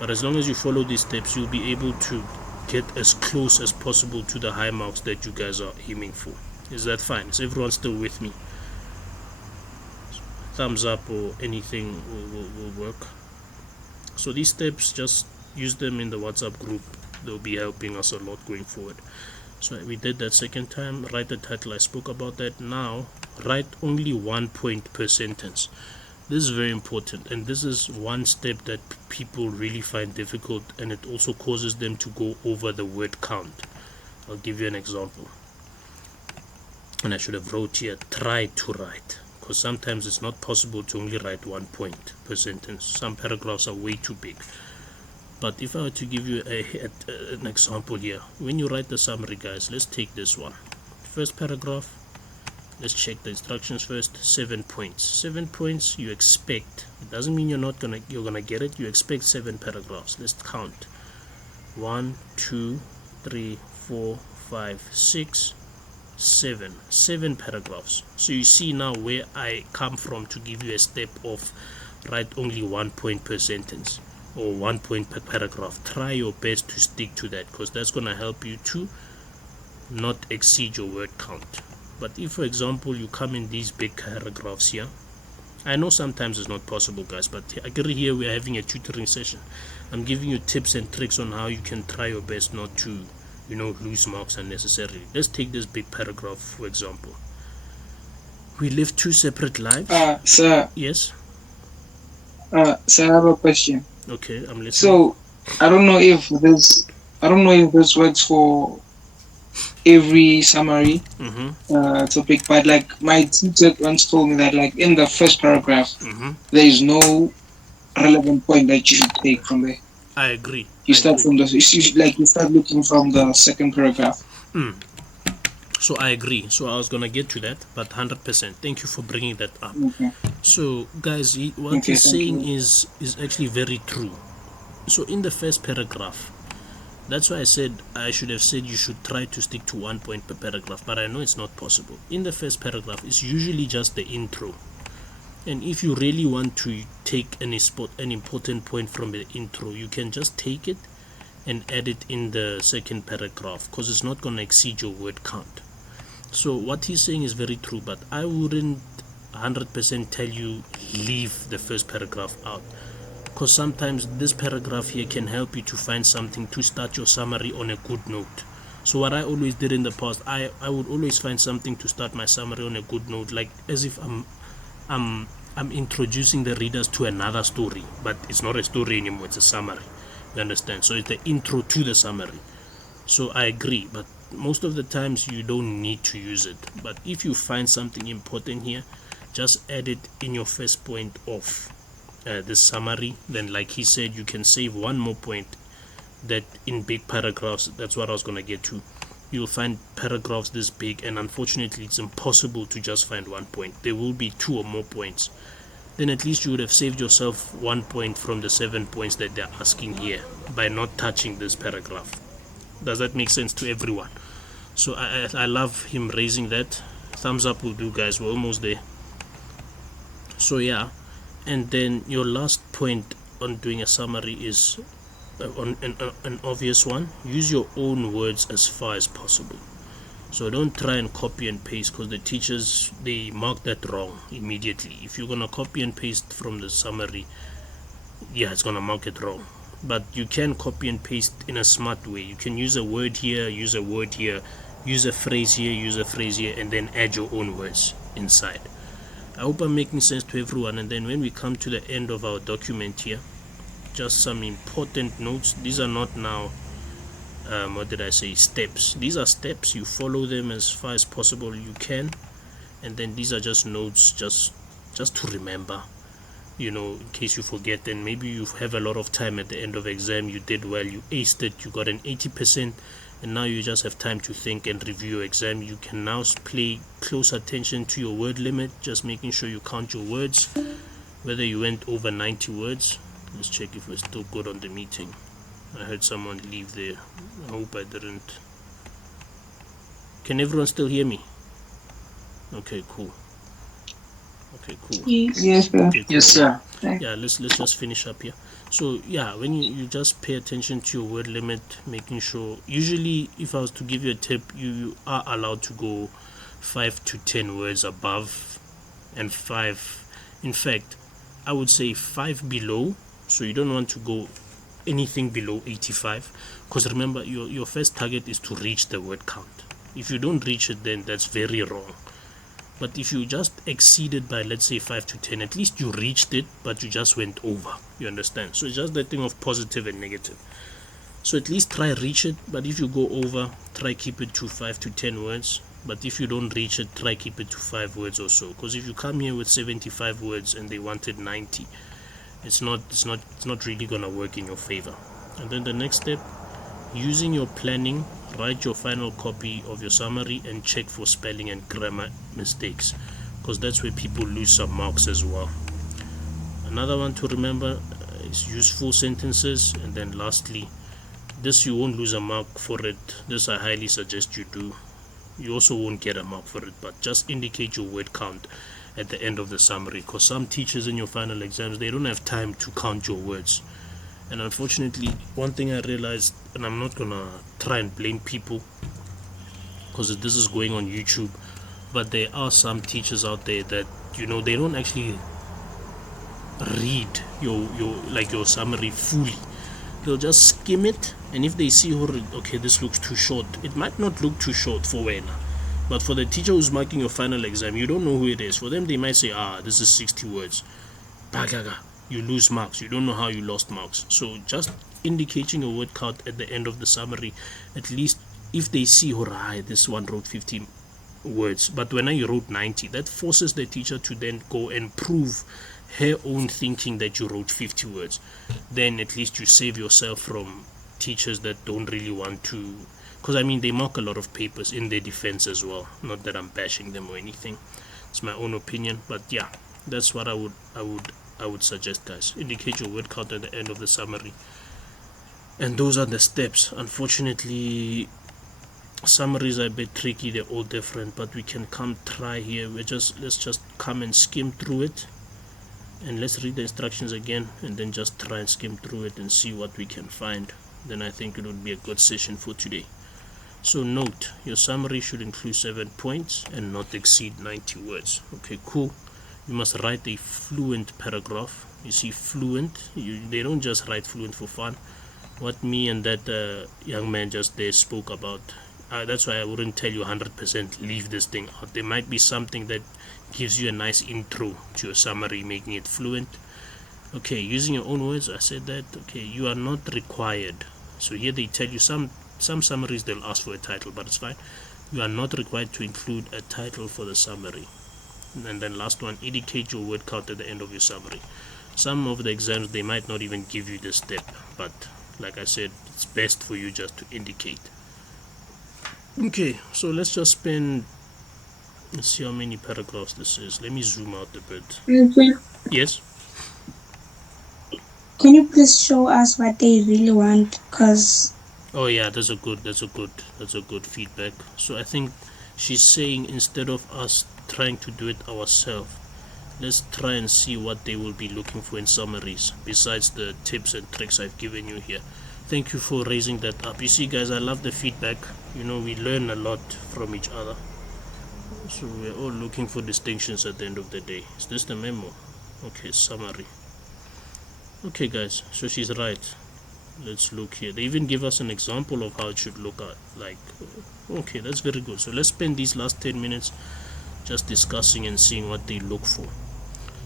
but as long as you follow these steps, you'll be able to get as close as possible to the high marks that you guys are aiming for. Is that fine? Is everyone still with me? Thumbs up or anything will work. So these steps, just use them in the WhatsApp group. They'll be helping us a lot going forward. So we did that second time. Write the title, I spoke about that. Now write only 1 point per sentence. This is very important, and this is one step that people really find difficult, and it also causes them to go over the word count. I'll give you an example, and I should have wrote here, try to write, because sometimes it's not possible to only write 1 point per sentence. Some paragraphs are way too big. But if I were to give you an example here, when you write the summary, guys, let's take this one. First paragraph, let's check the instructions first. 7 points. 7 points you expect. It doesn't mean you're gonna get it. You expect 7 paragraphs. Let's count. 1, 2, 3, 4, 5, 6, 7. 7 paragraphs. So you see now where I come from to give you a step of write only 1 point per sentence or 1 point per paragraph. Try your best to stick to that, because that's gonna help you to not exceed your word count. But if, for example, you come in these big paragraphs here, I know sometimes it's not possible, guys, but I agree here we're having a tutoring session. I'm giving you tips and tricks on how you can try your best not to, lose marks unnecessarily. Let's take this big paragraph, for example. We live 2 separate lives. Sir. Yes? Sir, I have a question. Okay, I'm listening. So, I don't know if this works for every summary topic, but like my teacher once told me that like in the first paragraph there is no relevant point that you should take from there. I agree. You start looking from the second paragraph. So I agree. So I was gonna get to that, but 100%. Thank you for bringing that up. Okay. So guys, what he's saying is actually very true. So in the first paragraph, that's why I said I should have said you should try to stick to 1 point per paragraph, but I know it's not possible. In the first paragraph, it's usually just the intro. And if you really want to take an important point from the intro, you can just take it and add it in the second paragraph, because it's not going to exceed your word count. So what he's saying is very true, but I wouldn't 100% tell you leave the first paragraph out, because sometimes this paragraph here can help you to find something to start your summary on a good note. So what I always did in the past, I would always find something to start my summary on a good note, like as if I'm introducing the readers to another story, but it's not a story anymore, it's a summary. You understand? So it's the intro to the summary. So I agree, but most of the times you don't need to use it. But if you find something important here, just add it in your first point of this summary. Then, like he said, you can save 1 more point that in big paragraphs, that's what I was going to get to. You'll find paragraphs this big, and unfortunately it's impossible to just find 1 point. There will be 2 or more points. Then at least you would have saved yourself 1 point from the 7 points that they're asking here by not touching this paragraph. Does that make sense to everyone? So I love him raising that. Thumbs up will do, guys. We're almost there. So yeah, and then your last point on doing a summary is on an obvious one. Use your own words as far as possible. So don't try and copy and paste, because the teachers, they mark that wrong immediately. If you're gonna copy and paste from the summary, yeah, it's gonna mark it wrong. But you can copy and paste in a smart way. You can use a word here, use a word here, use a phrase here, use a phrase here, and then add your own words inside. I hope I'm making sense to everyone. And then when we come to the end of our document here, just some important notes. These are not now what did I say, steps. These are steps. You follow them as far as possible you can, and then these are just notes, just to remember, you know, in case you forget. Then maybe you have a lot of time at the end of exam, you did well, you aced it, you got an 80%, and now you just have time to think and review your exam. You can now pay close attention to your word limit, just making sure you count your words, whether you went over 90 words. Let's check if we're still good on the meeting. I heard someone leave there. I hope I didn't. Can everyone still hear me? Okay, cool. Okay, cool. Yes, sir. Okay, cool. Yes, sir. Yeah, let's just finish up here. So yeah, when you just pay attention to your word limit, making sure, usually if I was to give you a tip, you are allowed to go 5 to 10 words above, and 5, in fact I would say 5 below. So you don't want to go anything below 85, because remember, your first target is to reach the word count. If you don't reach it, then that's very wrong. But if you just exceeded by, let's say, 5 to 10, at least you reached it, but you just went over. You understand? So it's just that thing of positive and negative. So at least try reach it, but if you go over, try keep it to 5 to 10 words. But if you don't reach it, try keep it to 5 words or so. Because if you come here with 75 words and they wanted 90, it's not really gonna work in your favor. And then the next step, using your planning, write your final copy of your summary and check for spelling and grammar mistakes, because that's where people lose some marks as well. Another one to remember is use full sentences. And then lastly, this you won't lose a mark for it. This I highly suggest you do. You also won't get a mark for it, but just indicate your word count at the end of the summary, because some teachers in your final exams, they don't have time to count your words. And unfortunately, one thing I realized, and I'm not gonna try and blame people because this is going on YouTube, but there are some teachers out there that, you know, they don't actually read your summary fully. They'll just skim it, and if they see, okay, this looks too short, it might not look too short for when. But for the teacher who's marking your final exam, you don't know who it is. For them, they might say, this is 60 words. Bagaga, you lose marks. You don't know how you lost marks. So just indicating your word count at the end of the summary, at least if they see, this one wrote 50 words, but when I wrote 90, that forces the teacher to then go and prove her own thinking that you wrote 50 words. Then at least you save yourself from teachers that don't really want to, because I mean, they mark a lot of papers in their defense as well. Not that I'm bashing them or anything, it's my own opinion. But yeah, that's what I would suggest, guys. Indicate your word count at the end of the summary, and those are the steps. Unfortunately, summaries are a bit tricky, they're all different, but we can come try here. Let's just come and skim through it, and let's read the instructions again, and then just try and skim through it and see what we can find. Then I think it would be a good session for today. So note, your summary should include 7 points and not exceed 90 words. Okay, cool. You must write a fluent paragraph. You see, fluent, they don't just write fluent for fun. What me and that young man just there spoke about, that's why I wouldn't tell you 100% leave this thing out. There might be something that gives you a nice intro to your summary, making it fluent. Okay, using your own words, I said that. Okay, you are not required. So here they tell you some summaries they'll ask for a title, but it's fine. You are not required to include a title for the summary. And then last one, indicate your word count at the end of your summary. Some of the exams, they might not even give you this step, but like I said, it's best for you just to indicate. Okay, so let's just let's see how many paragraphs this is. Let me zoom out a bit. Okay. Yes? Can you please show us what they really want? Because Oh yeah, that's a good feedback. So I think she's saying instead of us trying to do it ourselves, let's try and see what they will be looking for in summaries besides the tips and tricks I've given you here. Thank you for raising that up. You see, guys, I love the feedback. We learn a lot from each other. So we're all looking for distinctions at the end of the day. Is this the memo? Okay, summary. Okay, guys, so she's right. Let's look here. They even give us an example of how it should look like. Okay, that's very good. So let's spend these last 10 minutes just discussing and seeing what they look for.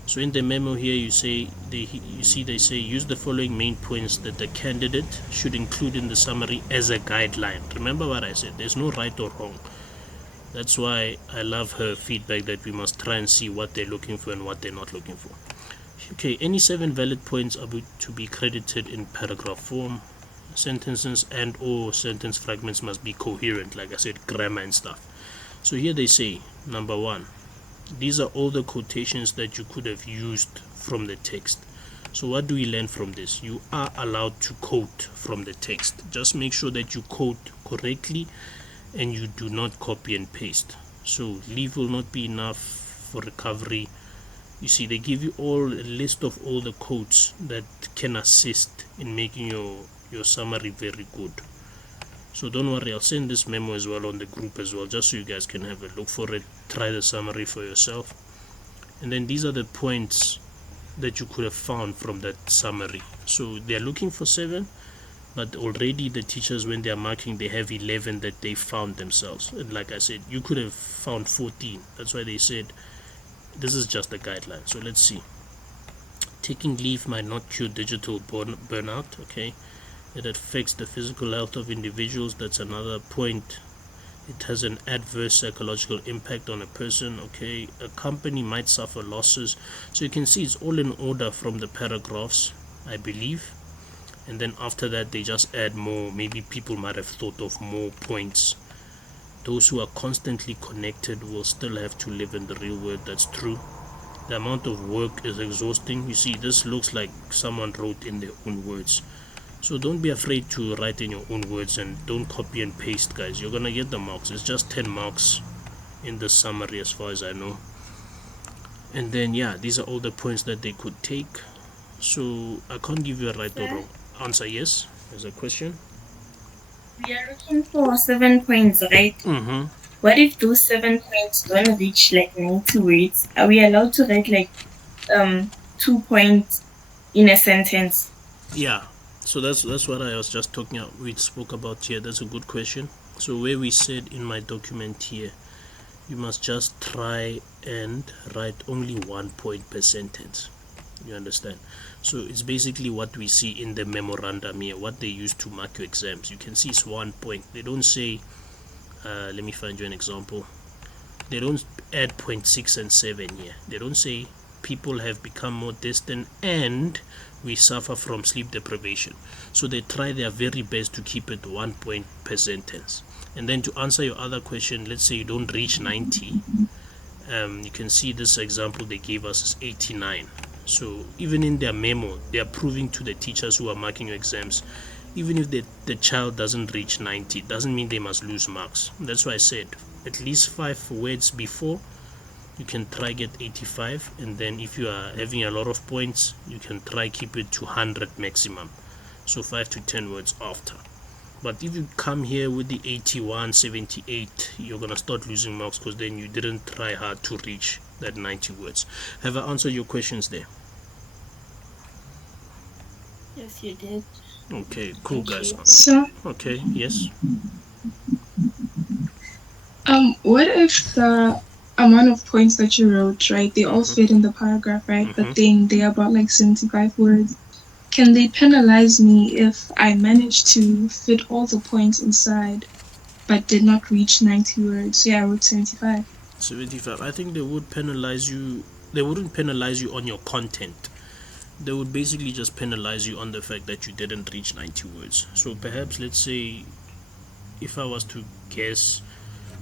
So in the memo here, you see they say use the following main points that the candidate should include in the summary as a guideline. Remember what I said, there's no right or wrong. That's why I love her feedback that we must try and see what they're looking for and what they're not looking for. Okay, any 7 valid points are to be credited in paragraph form. Sentences and or sentence fragments must be coherent, like I said, grammar and stuff. So here they say, number 1, these are all the quotations that you could have used from the text. So what do we learn from this? You are allowed to quote from the text. Just make sure that you quote correctly and you do not copy and paste. So leave will not be enough for recovery. You see, they give you a list of all the quotes that can assist in making your summary very good. So don't worry, I'll send this memo as well on the group as well, just so you guys can have a look for it, try the summary for yourself. And then these are the points that you could have found from that summary. So they're looking for 7, but already the teachers, when they're marking, they have 11 that they found themselves. And like I said, you could have found 14. That's why they said this is just a guideline. So let's see. Taking leave might not cure digital burnout. Okay, it affects the physical health of individuals. That's another point. It has an adverse psychological impact on a person. Okay, a company might suffer losses. So you can see it's all in order from the paragraphs, I believe. And then after that they just add more. Maybe people might have thought of more points. Those who are constantly connected will still have to live in the real world. That's true. The amount of work is exhausting. You see, this looks like someone wrote in their own words. So don't be afraid to write in your own words and don't copy and paste, guys. You're gonna get the marks. It's just 10 marks in the summary as far as I know. And then yeah, these are all the points that they could take. So I can't give you a right or wrong answer. Yes, there's a question. We are looking for 7 points, right? What if those 7 points don't reach like 90 words? Are we allowed to write like 2 points in a sentence? Yeah, so that's what I was just talking about. We spoke about here. That's a good question. So where we said in my document here, you must just try and write only 1 point per sentence. You understand? So it's basically what we see in the memorandum here, what they use to mark your exams. You can see it's 1 point. They don't say let me find you an example. They don't add 0.6 and 7 here. They don't say people have become more distant and we suffer from sleep deprivation. So they try their very best to keep it 1 point per sentence. And then to answer your other question, let's say you don't reach 90. You can see this example they gave us is 89. So even in their memo, they are proving to the teachers who are marking your exams, even if the child doesn't reach 90, doesn't mean they must lose marks. That's why I said at least 5 words before, you can try get 85, and then if you are having a lot of points, you can try keep it to 100 maximum. So 5 to 10 words after. But if you come here with the 81, 78, you're gonna start losing marks because then you didn't try hard to reach that 90 words. Have I answered your questions there? Yes, you did. Okay, cool, guys. So, Okay, yes. what if the amount of points that you wrote, right, they all fit in the paragraph, right, but then they're about like 75 words? Can they penalize me if I managed to fit all the points inside but did not reach 90 words? Yeah, I wrote 75. 75. I think they would penalize you. They wouldn't penalize you on your content. they would basically just penalize you on the fact that you didn't reach 90 words. So perhaps, let's say, if I was to guess,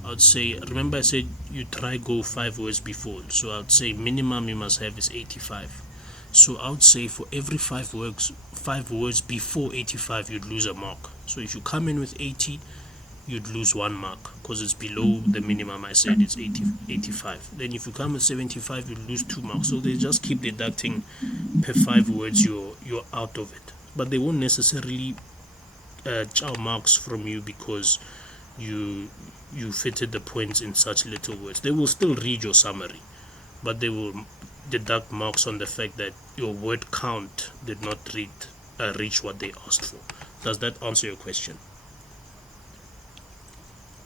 I'd say, remember I said you try go 5 words before, so I'd say minimum you must have is 85. So I would say for every 5 words before 85, you'd lose a mark. So if you come in with 80, you'd lose 1 mark because it's below the minimum. I said it's 85. Then if you come with 75, you'd lose 2 marks. So they just keep deducting per 5 words you're out of it. But they won't necessarily chow marks from you because you fitted the points in such little words. They will still read your summary, but they will deduct marks on the fact that your word count did not reach what they asked for. Does that answer your question?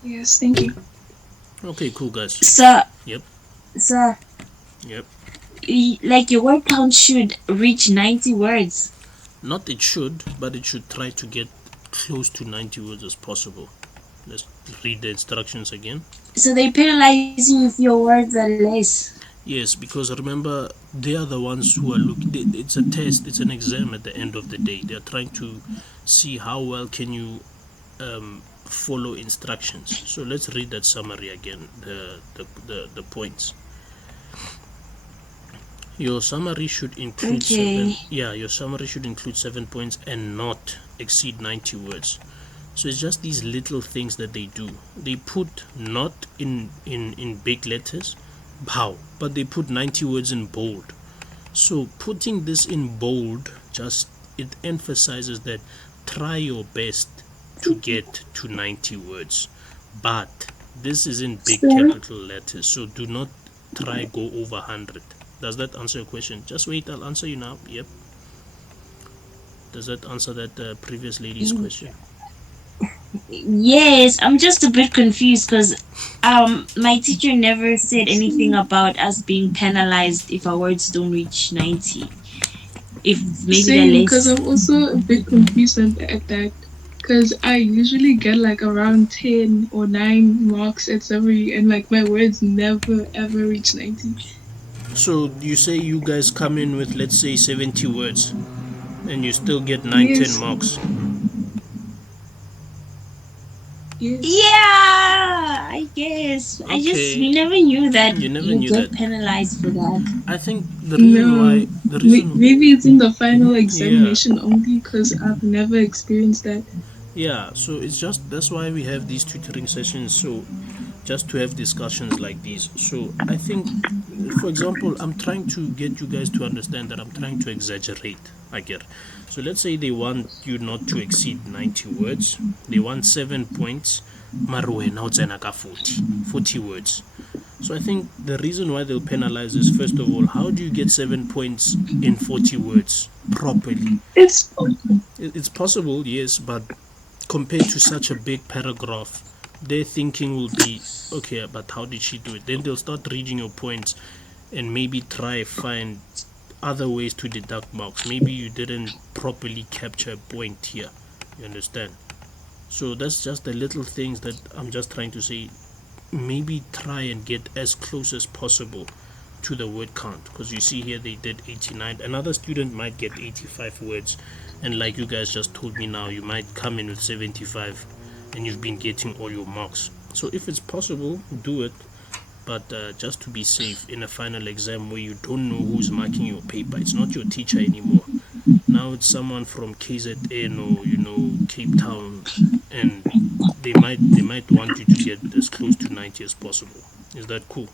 Yes, thank you. Okay, cool, guys. Sir, Yep. sir, Yep. like your word count should reach 90 words. Not it should, but it should try to get close to 90 words as possible. Let's read the instructions again. So they penalize you if your words are less. Yes, because remember, they are the ones who are looking. It's a test, it's an exam at the end of the day. They are trying to see how well can you follow instructions. So let's read that summary again, the points. Your summary should include your summary should include 7 points and not exceed 90 words. So it's just these little things that they do. They put not in big letters, but they put 90 words in bold. So putting this in bold, it emphasizes that try your best to get to 90 words, but this is in big capital letters, so do not try go over 100. Does that answer your question? Just wait, I'll answer you now. Yep. Does that answer that previous lady's question? Yes, I'm just a bit confused because my teacher never said anything about us being penalized if our words don't reach 90. If maybe Same, because they're I'm less. also a bit confused at that. Because I usually get like around 10 or 9 marks at summary, and like my words never ever reach 90. So you say you guys come in with, let's say, 70 words and you still get 9, 10 Yes, marks. yes. Yeah, I guess. Okay. We never knew that You never you knew get that. penalized for that. I think the reason No, why the reason maybe it's in the final yeah, examination only because I've never experienced that. yeah, so it's just that's why we have these tutoring sessions, so just to have discussions like these. So I think, for example, I'm trying to get you guys to understand that I'm trying to exaggerate. I get. So let's say they want you not to exceed 90 words. They want 7 points. Marwe now 40 words. So I think the reason why they'll penalize is, first of all, how do you get 7 points in 40 words properly? It's It's possible, yes, but compared to such a big paragraph, their thinking will be, okay, but how did she do it? Then they'll start reading your points and maybe try find other ways to deduct marks. Maybe you didn't properly capture a point here. You understand? So that's just the little things that I'm just trying to say. Maybe try and get as close as possible to the word count, because you see here they did 89. Another student might get 85 words, and like you guys just told me now, you might come in with 75 and you've been getting all your marks. So if it's possible, do it, but just to be safe in a final exam where you don't know who's marking your paper, it's not your teacher anymore. Now it's someone from KZN or Cape Town, and they might want you to get as close to 90 as possible. Is that cool?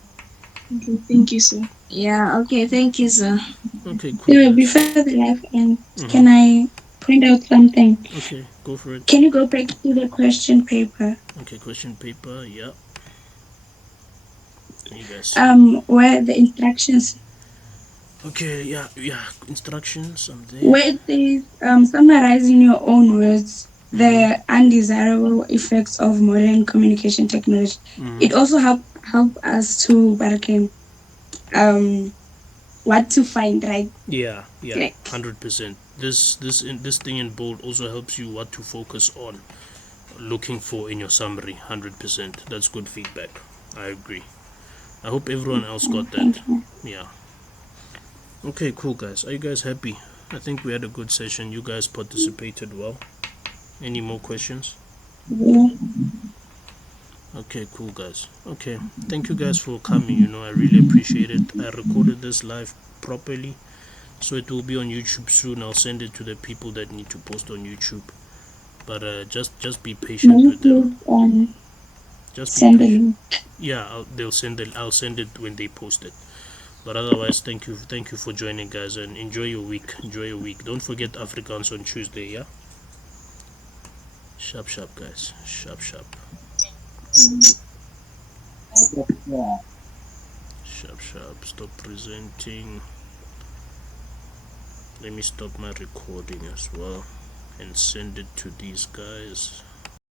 okay. Thank you, sir. Yeah, okay, thank you, sir. Okay, cool. So Guys. before the live end, can I point out something? Okay, go for it. Can you go back to the question paper? Okay, question paper. Yeah. Can you guys? Where the instructions, Okay, yeah. Instructions. I'm there. where it says summarizing your own words, the undesirable effects of modern communication technology. It also help us to bargain what to find, right? Yeah, Like, 100%. This thing in bold also helps you what to focus on, looking for in your summary. 100%. That's good feedback. I agree. I hope everyone else got that. thank you. Yeah. Okay, cool, guys. Are you guys happy? I think we had a good session. You guys participated well. Any more questions? Yeah. Okay, cool, guys. Okay, thank you guys for coming. I really appreciate it. I recorded this live properly, so it will be on YouTube soon. I'll send it to the people that need to post on YouTube. But just be patient Maybe with them. please Just be send the patient. link. Yeah, I'll send it when they post it. But otherwise, thank you for joining, guys, and enjoy your week. Enjoy your week. Don't forget Afrikaans on Tuesday. Yeah. Sharp, sharp, guys. Sharp, sharp. Sharp, sharp. Stop presenting. Let me stop my recording as well and send it to these guys.